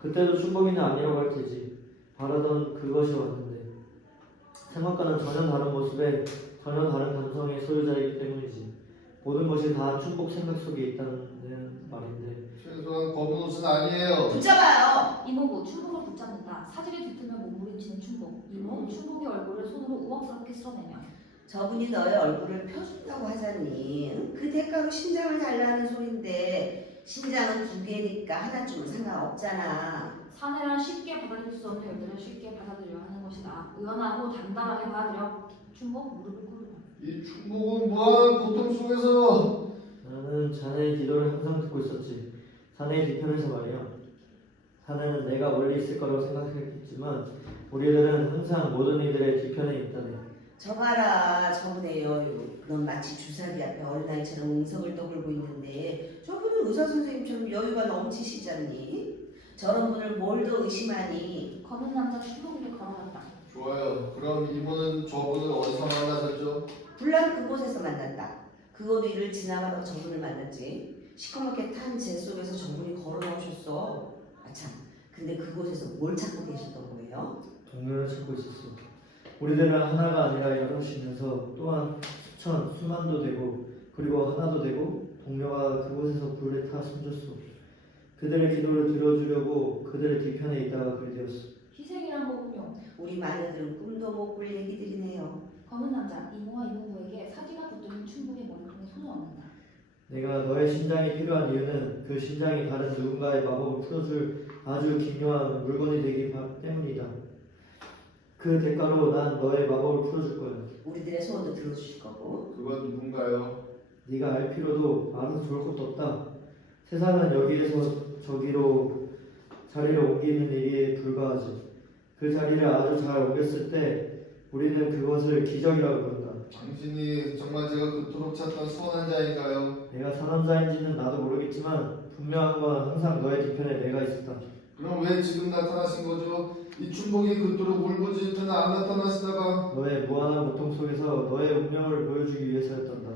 그때도 춘복이는 아니라고 할 테지. 바라던 그것이 왔는데 생각과는 전혀 다른 모습에 전혀 다른 감성의 소유자이기 때문이지. 모든 것이 다 춘복 생각 속에 있다는 말인데 최소한 검은 옷은 아니에요. 붙잡아요. 이모부 춘복을 붙잡는다. 사지를 뒤틀며 몸부림치는 춘복. 이모 춘복의 얼굴을 손으로 우악스럽게 쓸어내며 저분이 너의 얼굴을 펴준다고 하잖니. 응? 그 대가로 신장을 달라는 소린데 신장은 두 개니까 하나쯤은 상관없잖아. 사내란 쉽게 받아들일 수 없는 열들을 쉽게 받아들여야 하는 것이다. 의연하고 당당하게 받아들여. 춘복 무릎을 꿇으며. 이 충복은 무한한 고통 속에서 나는 자네의 기도를 항상 듣고 있었지. 자네의 뒤편에서 말이야. 자네는 내가 멀리 있을 거라고 생각했겠지만 우리들은 항상 모든 이들의 뒤편에 있다네. 저 봐라 저분의 여유. 넌 마치 주사기 앞에 어린아이처럼 응석을 떠들고 있는데 저분은 의사 선생님처럼 여유가 넘치시잖니. 저런 분을 뭘 더 의심하니. 검은 남자 춘복에게 걸어간다. 좋아요. 그럼 이분은 저분을 어디서 만나셨죠? 불난 그곳에서 만난다. 그곳 위를 지나가다가 저분을 만났지. 시커멓게 탄 재 속에서 저분이 걸어 나오셨어. 아참, 근데 그곳에서 뭘 찾고 계셨던 거예요? 동료를 찾고 있었어. 우리들은 하나가 아니라 여럿이면서 또한 수천, 수만도 되고 그리고 하나도 되고 동료가 그곳에서 불에 타 숨졌어. 그들의 기도를 들어주려고 그들의 뒤편에 있다가 그리 되었어. 희생이란 거군요. 우리 마녀들은 꿈도 못 꿀 얘기들이네요. 검은 남자 이모와 이모부에게 사기가 붙들린 춘복의 머리통에 손을 얹는다. 내가 너의 신장이 필요한 이유는 그 신장이 다른 누군가의 마법을 풀어줄 아주 기묘한 물건이 되기 때문이다. 그 대가로 난 너의 마법을 풀어줄 거야. 우리들의 소원도 들어주실 거고. 그건 누군가요? 네가 알 필요도 알아서 좋을 것도 없다. 세상은 여기에서 저기로 자리를 옮기는 일에 불과하지. 그 자리를 아주 잘 옮겼을 때 우리는 그것을 기적이라고 부른다. 당신이 정말 제가 그토록 찾던 선한 자인가요? 내가 선함자인지는 나도 모르겠지만 분명한 건 항상 너의 뒤편에 내가 있었다. 그럼 왜 지금 나타나신 거죠? 이 충복이 그토록 울부짖을 때는 안 나타나시다가 너의 무한한 고통 속에서 너의 운명을 보여주기 위해서였단다.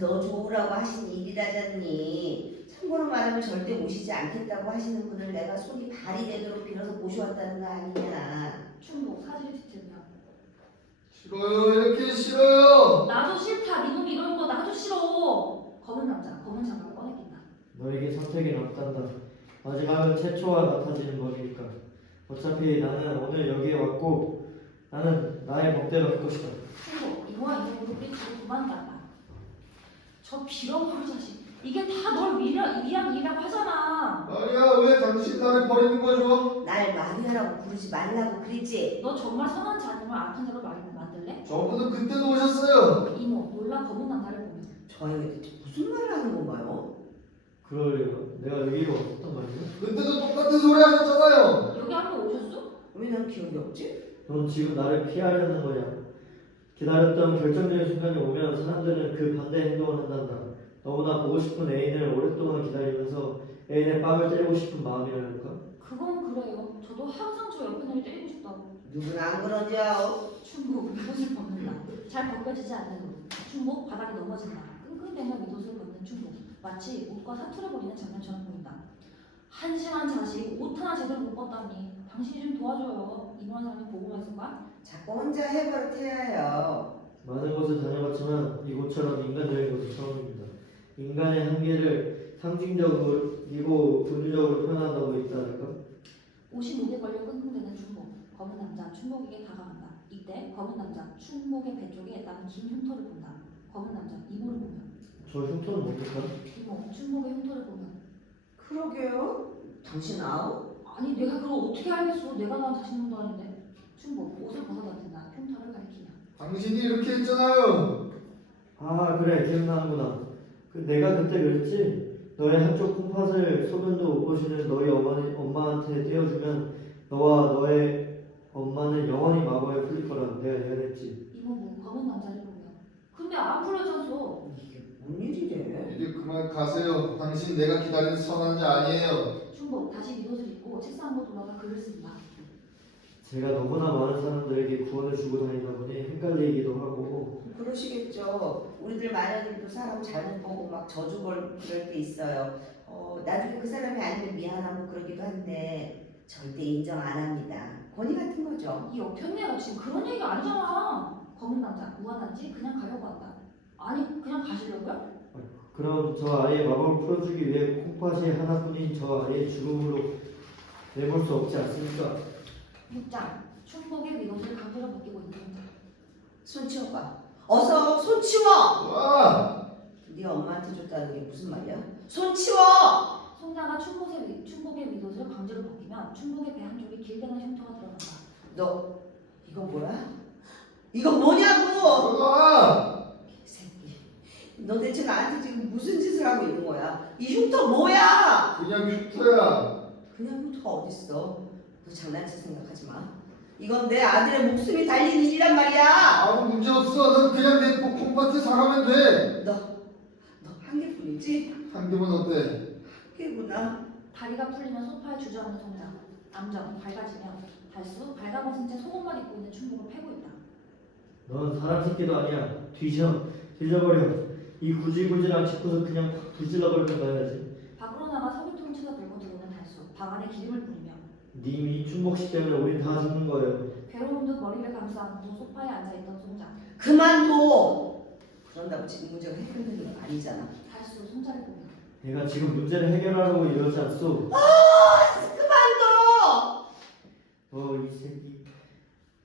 너 좋으라고 하신 일이라잖니. 참고로 말하면 절대 모시지 않겠다고 하시는 분을 내가 손이 발이 되도록 빌어서 모셔왔다는 거 아니냐. 춘복 사지를 뒤틀며. 싫어요. 이렇게 싫어요. 나도 싫다. 니놈 이러는 거 나도 싫어. 검은 남자 검은 장갑을 꺼내낀다. 너에게 선택이 없단다. 마지막은 최초와 같아지는 법이니까. 어차피 나는 오늘 여기에 왔고 나는 나의 법대로 할 것이다. 춘복 이모와 이모부를 뿌리치고 도망간다. 저 빌어먹을 자식. 이게 다 널 위한 일이라고 하잖아. 마리아, 왜 당신 나를 버리는 거죠? 날 마리아라고 부르지 말라고 그랬지. 너 정말 선한 자님을 악한 자로 만들래? 저분은 그때도 오셨어요. 이모 놀라 검은 남자를 보며. 저 아이가 대체 무슨 말을 하는 건가요? 그러려고 내가 여기로 왔었단 말이야. 근데도 똑같은 소리 하셨잖아요. 여기 한 번 오셨어? 왜 난 기억이 없지? 넌 지금 나를 피하려는 거냐? 기다렸던 결정적인 순간이 오면 사람들은 그 반대 행동을 한단다. 너무나 보고 싶은 애인을 오랫동안 기다리면서 애인의 뺨을 때리고 싶은 마음이랄까? 그건 그래요. 저도 항상 저 옆에 날 때리고 싶다고. 누구나 안 그러냐? 춘복 위옷을 벗는다. 잘 벗겨지지 않는 옷. 춘복 바닥에 넘어진다. 끙끙대며 위옷을 벗는 춘복. 마치 옷과 사투를 벌이는 장면처럼 보인다. 한심한 자식 옷 하나 제대로 못 벗다니. 당신이 좀 도와줘요. 이모한 사람이 보고만 있을까? 자꾸 혼자 해버릇해요. 많은 곳을 다녀봤지만 이곳처럼 인간적인 곳은 처음입니다. 인간의 한계를 상징적이고 은유적으로 표현한다고 있다니까? 옷이 목에 걸려 끙끙대는 춘복. 검은 남자 춘복에게 다가간다. 이때 검은 남자 춘복의 배 쪽에 남은 긴 흉터를 본다. 검은 남자 이모를 보며 저 흉터는 뭡니까? 이모 춘복의 흉터를 보며 그러게요. 당신 아우? 아니 내가 그걸 어떻게 알겠어. 내가 낳은 자식놈도 아닌데. 춘복 옷을 벗어던진다. 흉터를 가리키며 당신이 이렇게 했잖아요. 아 그래 기억나는구나. 내가 그때 그랬지? 너의 한쪽 콩팥을 소변도 못 보시는 너희 엄마한테 떼어주면 너와 너의 엄마는 영원히 마법에 풀릴 거라 내가 예언했지. 이모부 검은 남자를 보며 근데 안 풀려졌어. 이게 뭔 일이래? 이제 그만 가세요. 당신 내가 기다리는 선한자 아니에요. 춘복 다시 밑옷을 입고 책상으로 돌아가 글을 쓴다. 제가 너무나 많은 사람들에게 구원을 주고 다니다 보니 헷갈리기도 하고 그러시겠죠. 우리들 마녀들도 사람 잘못 보고 막 저주 걸 그럴 때 있어요. 나중에 그 사람이 아니면 미안하고 그러기도 한데 절대 인정 안 합니다. 권위 같은 거죠. 이 여편네가 지금 그런 얘기가 아니잖아. 검은 남자 무한한지 그냥 가려고 한다. 아니 그냥 가시려고요? 그럼 저 아이의 마법을 풀어주기 위해 콩팥이 하나뿐인 저 아이의 죽음으로 내몰 수 없지 않습니까? 6장 춘복의 위옷을 강제로 벗기고 있는 남자. 손 치워봐. 어서 손 치워. 와! 네 엄마한테 줬다는 게 무슨 말이야? 손 치워. 송자가 춘복의 위옷을 강제로 벗기면 춘복의 배 한쪽이 길게 난 흉터가 드러난다. 너 이거 뭐야? 이거 뭐냐고? 들어가! 새끼. 너 대체 나한테 지금 무슨 짓을 하고 있는 거야? 이 흉터 뭐야? 그냥 흉터야. 그냥 흉터가 어딨어? 너 장난칠 생각하지 마. 이건 내 아들의 목숨이 달린 일이란 말이야. 아무 문제 없어. 넌 그냥 내 콩팥에 살아면 돼. 너 한 개뿐이지? 한 개면 어때? 한 개구나. 다리가 풀리면 소파에 주저앉는 송자. 암전 밝아지면 달수 발가벗은 채 속옷만 입고 있는 춘복을 패고 있다. 넌 사람 새끼도 아니야. 뒤져버려. 이 구질구질한 집구석 그냥 확 불질러버리면 가야지. 밖으로 나가 서기통을 찾아 들고 들어오는 달수 방 안에 기름을 뿌리며 님이 춘복씨 때문에 우린 다 죽는 거예요. 괴로운 듯 머리를 감싸안고 소파에 앉아있던 송자. 그만둬. 그런다고 지금 문제가 해결되는 건 아니잖아. 달수 송자를 보며 내가 지금 문제를 해결하려고 이러지 않소. 그만둬. 이 새끼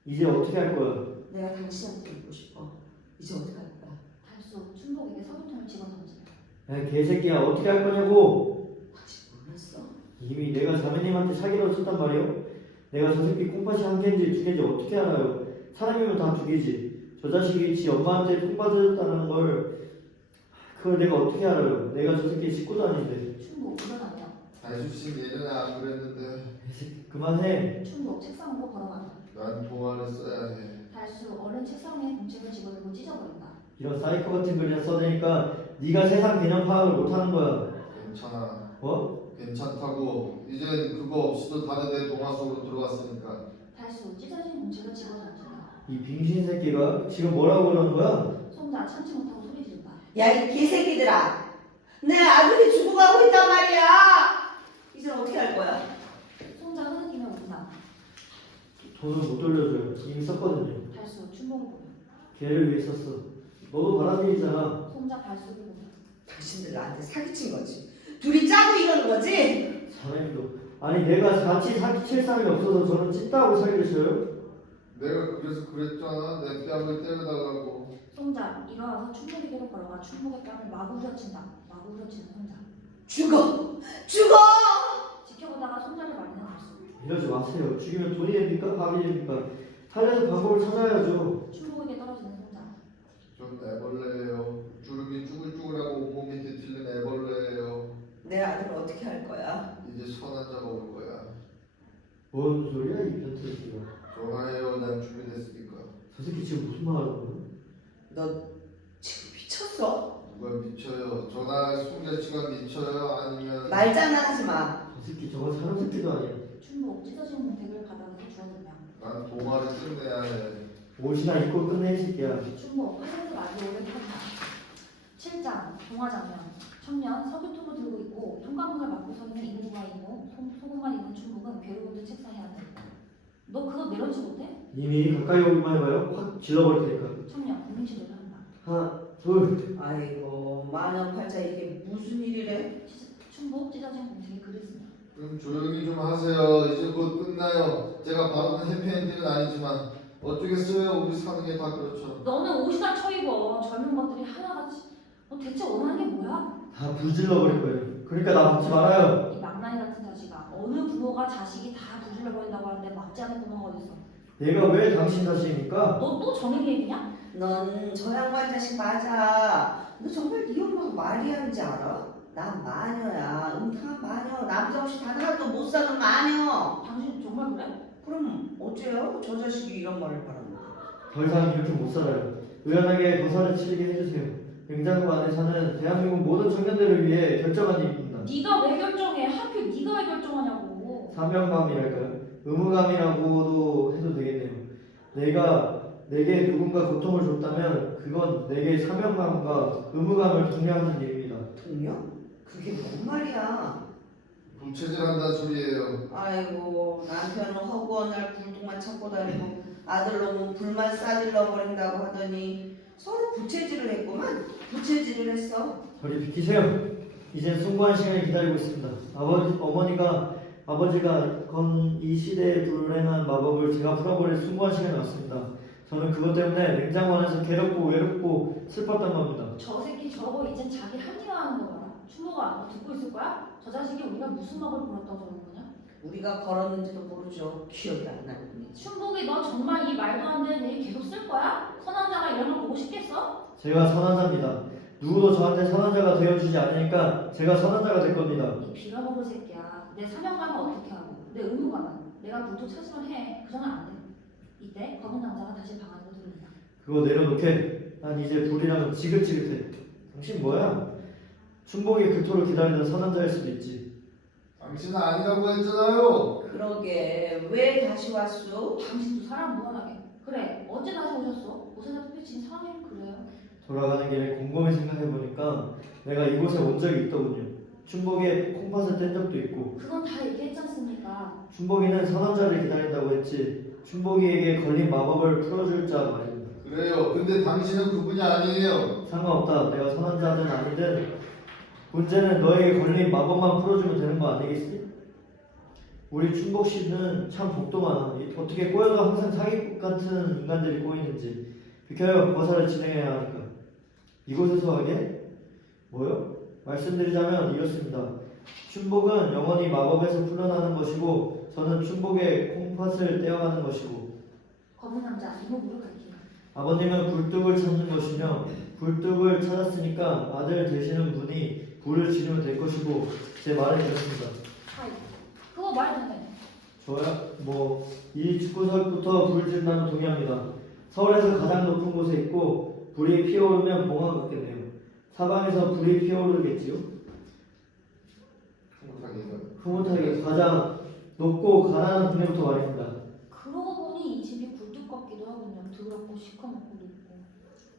이제 어떻게 할 거야? 내가 당신한테 묻고 싶어. 이제 어떻게 할 거야? 달수 춘복에게 서기통을 집어던진다. 야 개새끼야 어떻게 할 거냐고. 당신 몰랐어? 이미 내가 자매님한테 사기로 쳤단 말이요. 내가 저 새끼 콩팥이 한 개인지 두 개인지 어떻게 알아요? 사람이면 다 두 개지. 저 자식이 지 엄마한테 콩팥을 걸 그걸 내가 어떻게 알아요? 내가 저 새끼 식구도 아닌데. 춘복 일어나며 달수씨 예전에 안 그랬는데 그만해. 춘복 책상으로 걸어간다. 난 동화를 써야 해. 달수 얼른 책상 위에 공책을 집어들고 찢어버린다. 이런 사이코 같은 글이나 써대니까 네가 세상 개념 파악을 못하는 거야. 괜찮아. 어? 괜찮다고. 이젠 그거 없이도 다들 내 동화 속으로 들어왔으니까. 달수 찢어진 공책을 집어던진다. 이 빙신 새끼가 지금 뭐라고 그러는 거야? 송자 참지 못하고 소리 지른다. 야 이 개새끼들아. 내 아들이 죽어가고 있단 말이야. 이젠 어떻게 할 거야? 송자 흐느끼며 운다. 돈을 못 돌려줘요. 이미 썼거든요. 달수 춘복을 보며 걔를 위해 썼어. 너도 바람일이잖아. 송자 달수를 보며 당신들 나한테 사기친 거지. 둘이 짜고 이러는 거지? 자네도 아니 내가 같이 사기칠 사람이 없어서 저는 찐따고 사기를 쳐요? 내가 그래서 그랬잖아. 내 뺨을 때려달라고. 송자 일어나서 춘복에게로 걸어가 춘복의 뺨을 마구 후려친다. 마구 후려치는 송자. 죽어. 지켜보다가 송자를 말리는 달수. 이러지 마세요. 죽이면 돈이 됩니까? 밥이 됩니까? 살려서 방법을 찾아야죠. 춘복에게 떨어지는 송자. 좀 내벌레예요. 주름이 쭈글쭈글 선한자가 올 거야. 뭔 소리야 이 변태새끼가. 전화해요. 난 준비됐으니까. 저 새끼 지금 무슨 말 하는 거야? 너 지금 미쳤어? 누가 미쳐요? 전화 송자치가 미쳐요? 아니면 말장난하지 마. 저 새끼 저거 사람 새끼도 아니야. 춘복 찢어진 공책을 바닥에서 주워들며 난 도마를 끝내야 해. 옷이나 입고 끝내 이 새끼야. 춘복 화장실 아주 오래 탔다. 7장 동화 장면 청년 서교통을 들고 있고 통과문을 막고 서 있는 이모부가 있고 속옷만 입은 춘복은 괴로운 듯 책상에 앉아있다. 너 그거 내려놓지 못해? 이미 가까이 오기만 해봐요. 확 질러버릴 테니까. 청년 국민치료를 한다. 하나 둘. 아이고 만연팔자 이게 무슨 일이래? 춘복 찢어진 공책에 글을 쓴다. 그럼 조용히 좀 하세요. 이제 곧 끝나요. 제가 바로는 해피엔딩은 아니지만 어쩌겠어요. 우리 사는 게 다 그렇죠. 너는 옷이나 쳐입어. 젊은 것들이 하나같이. 너 대체 원하는 게 뭐야? 다 불질러버릴 거예요. 그러니까 나 받지 말아요. 이 망나니 같은 자식아. 어느 부모가 자식이 다 부질러 버린다고 하는데 맞지 않는 부모가 어딨어? 내가 왜 당신 탓입니까? 너 또 정인 얘기냐? 넌 저 양반 자식 맞아. 너 정말 네 엄마가 말이 하는지 알아? 난 마녀야. 음탕한 마녀. 남자 없이 단 하나도 못 사는 마녀. 당신 정말 그래? 그럼 어째요? 저 자식이 이런 말을 바라는 더 이상 이렇게 못 살아요. 의연하게 거사를 치르게 해주세요. 냉장고 안에 사는 대한민국 모든 청년들을 위해 결정한 일입니다. 네가 왜 결정해? 하필 네가 왜 결정하냐고. 사명감이랄까요? 의무감이라고도 해도 되겠네요. 내게 누군가 고통을 줬다면 그건 내게 사명감과 의무감을 독려하는 일입니다. 동료? 그게 뭔 말이야? 부채질한다는 소리예요. 아이고 남편은 허구한 날 굴뚝만 찾고 다니고 아들놈은 불만 싸질러 버린다고 하더니 서로 부채질을 했구만. 부채질을 했어. 저리 비키세요. 이제 숭고한 시간을 기다리고 있습니다. 아버지가 건 이 시대의 불행한 마법을 제가 풀어버릴 숭고한 시간이 왔습니다. 저는 그것 때문에 냉장고 안에서 괴롭고 외롭고 슬펐단 겁니다. 저 새끼 저거 이젠 자기 합리화하는 거 봐라. 추모가 너 듣고 있을 거야? 저 자식이 우리가 무슨 마법을 보냈다고 저러는 거냐? 우리가 걸었는지도 모르죠. 기억이 안 나는 뿐이지. 춘복이 너 정말 이 말도 안 되는 얘기 계속 쓸 거야? 선한 자가 이런 걸 보고 싶겠어? 제가 선한자입니다. 누구도 저한테 선한자가 되어주지 않으니까 제가 선한자가 될 겁니다. 이 빌어먹을 새끼야. 내 사명감은 어떻게 하고 내 의무감은 내가 불도 찾으면 해. 그전은 안 돼. 이때 검은 남자가 다시 방 안으로 들어온다. 그거 내려놓게. 난 이제 불이라면 지긋지긋해. 당신 뭐야? 춘복이 그토록 기다리던 선한자일 수도 있지. 당신은 아니라고 했잖아요. 그러게 왜 다시 왔소? 당신도 사람 무한하게. 그래 언제 다시 오셨어? 옷에다 삐친 사람이 그래요. 돌아가는 길에 곰곰이 생각해보니까 내가 이곳에 온 적이 있더군요. 춘복이의 콩팥을 뗀 적도 있고 그건 다 얘기했지 않습니까? 춘복이는 선한자를 기다린다고 했지 춘복이에게 걸린 마법을 풀어줄 자 말입니다. 그래요. 근데 당신은 그분이 아니에요. 상관없다. 내가 선한자든 아니든 문제는 너에게 걸린 마법만 풀어주면 되는 거 아니겠지? 우리 춘복 씨는 참 복도많아. 어떻게 꼬여도 항상 사기꾼 같은 인간들이 꼬이는지. 비켜요. 거사를 진행해야 하니까. 이곳에서 하게? 뭐요? 말씀드리자면 이렇습니다. 춘복은 영원히 마법에서 풀려나는 것이고 저는 춘복의 콩팥을 떼어가는 것이고 검은 남자 이모부를 가리킨다. 아버님은 굴뚝을 찾는 것이며 굴뚝을 찾았으니까 아들 되시는 분이 불을 지르면 될 것이고 제 말을 들었습니다. 하이. 그거 말도 안 돼. 저야 이 집구석부터 불 지른다면 동의합니다. 서울에서 가장 높은 곳에 있고 불이 피어오르면 봉화 같겠네요. 사방에서 불이 피어오르겠지요. 흐뭇하게 가장 높고 가난한 동네부터 말입니다. 그러고 보니 이 집이 굴뚝 같기도 하군요. 더럽고 시커멓고도 있고.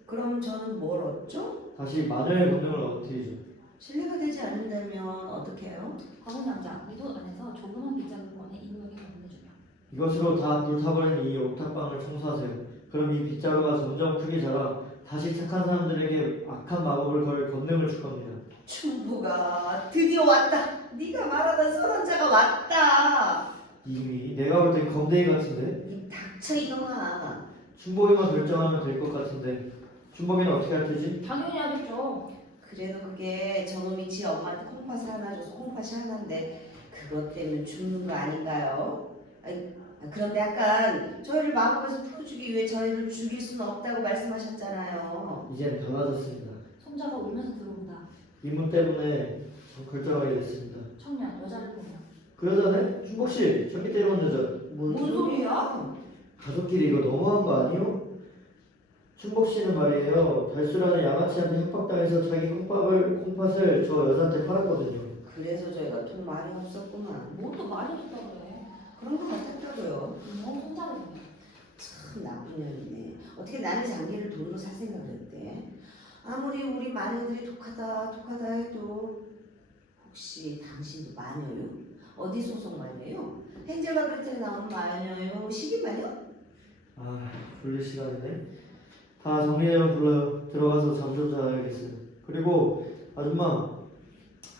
그럼 저는 뭘 얻죠? 다시 마녀의 본능을 얻으리죠. 신뢰가 되지 않는다면 어떻게 해요? 검은 남자 이도 안에서 조그만 빗장을 꺼내 이모에게 건네주며 이것으로 다 불타버린 이 옥탑방을 청소하세요. 그럼 이 빗자루가 점점 크게 자라 다시 착한 사람들에게 악한 마법을 걸 권능을 줄 겁니다. 충보가 드디어 왔다. 네가 말하던 선한 자가 왔다. 이미 내가 볼 땐 검댕이 같은데 이 닥쳐 이놈아. 춘복이만 결정하면 될 것 같은데 춘복이는 어떻게 할 테지? 당연히 하겠죠. 그래도 그게 저놈이 지 엄마한테 콩팥을 하나 줘서 콩팥이 하나인데 그것 때문에 죽는 거 아닌가요? 그런데 아까 저희를 마법에서 풀어주기 위해 저희를 죽일 수는 없다고 말씀하셨잖아요. 이젠 달라졌습니다. 손자가 울면서 들어온다. 이문 때문에 결정하게 됐습니다. 청년 여자를 보며 그 여자네? 춘복씨 저기 데려온 여자 뭔 소리야? 가족끼리 이거 너무한 거 아니요? 춘복씨는 말이에요 달수라는 양아치한테 협박당해서 자기 콩팥을 저 여자한테 팔았거든요. 그래서 저희가 돈 많이 없었구만. 뭐 또 많이 줬다 그래. 그런 거 같았다고요. 너무 손자네. 참 나쁜 년이네. 어떻게 나는 장기를 돈으로 살 생각을 했대. 아무리 우리 마녀들이 독하다 해도 혹시 당신도 마녀요? 어디 소속 마녀요? 헨젤과 그레텔에 나오는 마녀요? 시기 마녀? 아 졸릴 시간이네. 다 정리되면 불러요. 들어가서 잠 좀 자야겠어요. 그리고 아줌마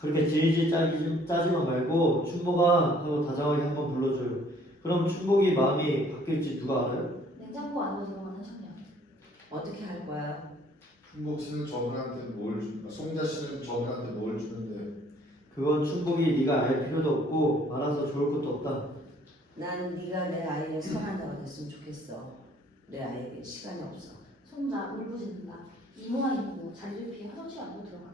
그렇게 질질 짜지만 말고 춘복아 하고 다정하게 한번 불러줘요. 그럼 춘복이 마음이 바뀔지 누가 알아요? 냉장고 안으로 들어가는 청년. 어떻게 할 거야? 춘복 씨는 저분한테 송자 씨는 저분한테 뭘 주는데? 그건 춘복이 네가 알 필요도 없고 알아서 좋을 것도 없다. 난 네가 내 아이를 사랑한다고 됐으면 좋겠어. 내 아이에게 시간이 없어. 손자 울부짖는다. 이모와 이모고 자리를 피해 화장실 안으로 들어가며.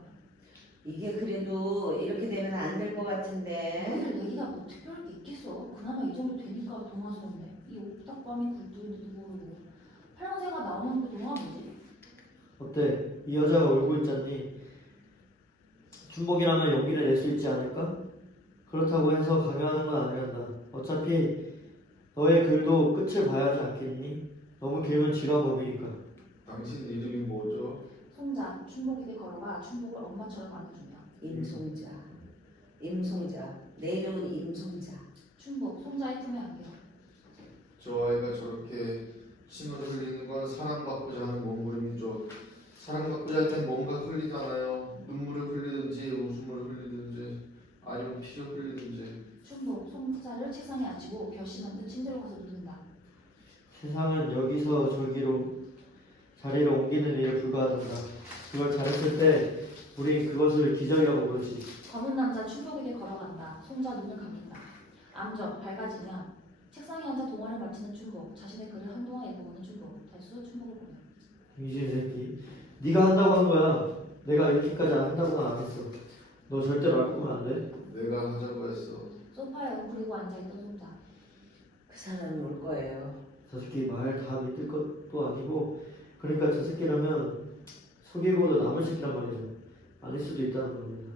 이게 그래도 이렇게 되면 안 될 것 같은데. 오늘 얘기가 뭐 특별할 게 있겠어. 그나마 이 정도 되니까 동화스럽네. 이 옥탑방이 굴뚝인지도 모르고 파랑새가 나오는 그 동화 뭐지? 어때? 이 여자가 울고 있잖니. 춘복이라면 용기를 낼 수 있지 않을까? 그렇다고 해서 강요하는 건 아니란다. 어차피 너의 글도 끝을 봐야 하지 않겠니? 너무 길면 지가 범이니까. 당신 이름이 뭐죠? 손자 춘복에게 걸어가 춘복을 엄마처럼 안아주며. 임송자. 내 이름은 임송자. 춘복 손자의 품에 안겨. 저 아이가 저렇게 침을 흘리는 건 사랑받고자 하는 몸부림이죠. 사랑받고자 할 땐 뭔가 흘리잖아요. 눈물을 흘리든지 웃음을 흘리든지 아니면 피를 흘리든지. 춘복 손자를 책상에 앉히고 결심한 듯 침대로 가서 눕는다. 세상은 여기서 저기로 자리를 옮기는 일에 불과하단다. 그걸 잘했을 때 우리 그것을 기적이라고 부르지. 검은 남자 춘복에게 걸어간다. 손자 눈을 감긴다. 암적 밝아지면 책상에 앉아 동화를 마치는 춘복. 자신의 글을 한동안 읽어보는 춘복. 달수 춘복을 보며. 이제 새끼, 네가 한다고 한 거야. 내가 이렇게까지 안 한다고는 안 했어. 너 절대로 알 거면 안 돼. 내가 하자고 했어. 소파에 웅크리고 앉아있던 손자. 그 사람이 올 거예요. 저 새끼 말 다 믿을 것도 아니고, 그러니까 저 새끼라면 속이고도 남을 새끼란 말이죠. 아닐 수도 있다는 겁니다.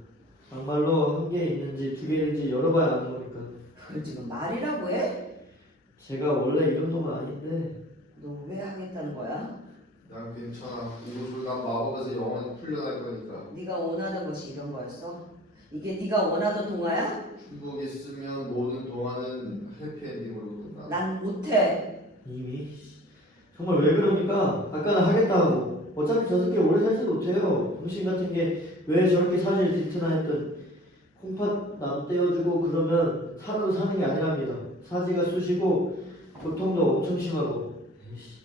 막말로 한 개 있는지 두 개 있는지 열어봐야 아는 거니까. 그걸 지금 말이라고 해? 제가 원래 이런 놈은 아닌데. 너 왜 하겠다는 거야? 난 괜찮아. 이곳으로 난 마법에서 영원히 풀려날 거니까. 네가 원하는 것이 이런 거였어? 이게 네가 원하던 동화야? 춘복 있으면 모든 동화는 해피엔딩으로 끝나. 난 못해. 이미 정말 왜 그럽니까? 아까는 하겠다 하고 어차피 저 새끼 오래 살지도 못해요. 병신 같은 게 왜 저렇게 사실 디트나 했던 콩팥 남 떼어주고 그러면 살아도 사는 게 아니랍니다. 사지가 쑤시고 고통도 엄청 심하고. 에이씨,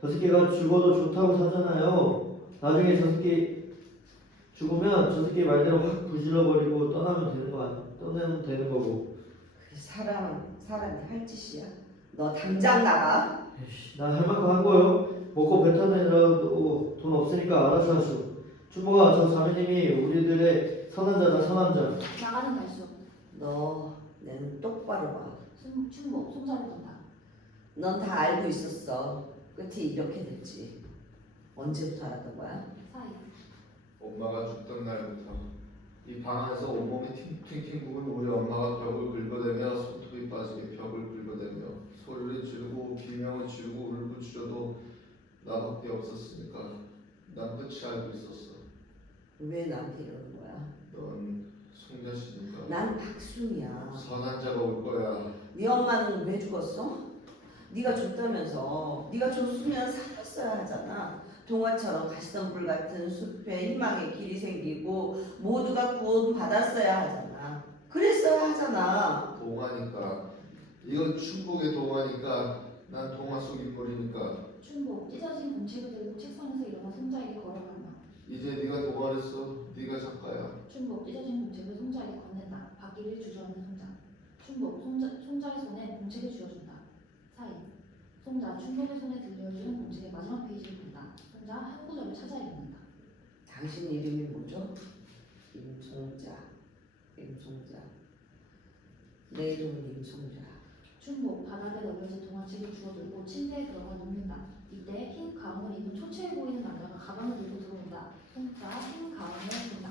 저 새끼가 죽어도 좋다고 사잖아요. 나중에 저 새끼 죽으면 저 새끼 말대로 확 부질러버리고 떠나면 되는 거고. 그 사람이 할 짓이야. 너 당장 나가. 에이씨, 나 할 만큼 한 거요. 먹고 뱉어내라도 돈 없으니까 알아서 하시오. 춘복아, 저 자매님이 우리들의 선한자다, 선한자. 나가는 달수. 너 내 눈 똑바로 봐. 춘복 손자를 본다. 넌 다 알고 있었어. 끝이 이렇게 됐지. 언제부터 알았던 거야? 사이. 엄마가 죽던 날부터 이 방 안에서 온몸이 팅팅 부은 우리 엄마가 벽을 긁어대며 손톱이 빠지게 벽을 긁어대며 소리를 지르고 비명을 지르고 울부짖어도 나밖에 없었으니까 난 끝이 알고 있었어. 왜 나한테 이러는 거야? 넌 송자씨니까 난 박순이야. 선한 자가 올 거야. 네 엄마는 왜 죽었어? 네가 줬다면서. 네가 줬으면 살았어야 하잖아. 동화처럼 가시덤불 같은 숲에 희망의 길이 생기고 모두가 구원 받았어야 하잖아. 그랬어야 하잖아. 동화니까 이건 춘복의 동화니까 난 동화 속 인물이니까. 춘복 찢어진 공책을 들고 책상에서 일어나 손자에게 걸어가며. 이제 네가 동화를 써. 네가 작가야. 춘복 찢어진 공책을 손자에게 건넨다. 바퀴를 주저앉는 손자. 춘복 손자의 손에 공책을 쥐어준다. 사이. 손자 춘복의 손에 들려주는 공책의 마지막 페이지를 본다. 손자 한 구절을 찾아 읽는다. 당신 이름이 뭐죠? 임송자. 내 이름은 임성자. 춘복 바닥에 널려진 동화책을 주워들고 침대에 들어가 눕는다. 이때 흰 가운을 입은 초췌해 보이는 남자가 가방을 들고 들어온다. 손자 흰 가운을 든다.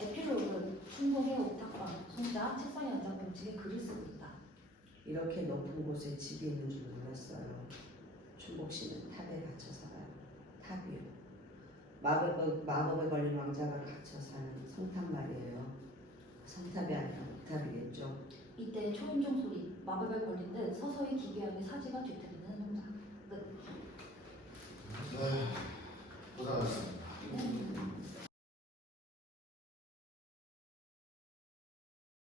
에필로그 춘복의 옥탑방. 손자 책상에 앉아 공책에 글을 쓰고 있다. 이렇게 높은 곳에 집이 있는 줄 몰랐어요. 춘복 씨는 탑에 갇혀 살아요. 탑이요. 마법에 걸린 왕자가 갇혀 사는 성탑 말이에요. 성탑이 아니라 옥탑이겠죠. 이때 초인종 소리, 마법에 걸린 듯 서서히 기괴하게 사지가 뒤틀린다.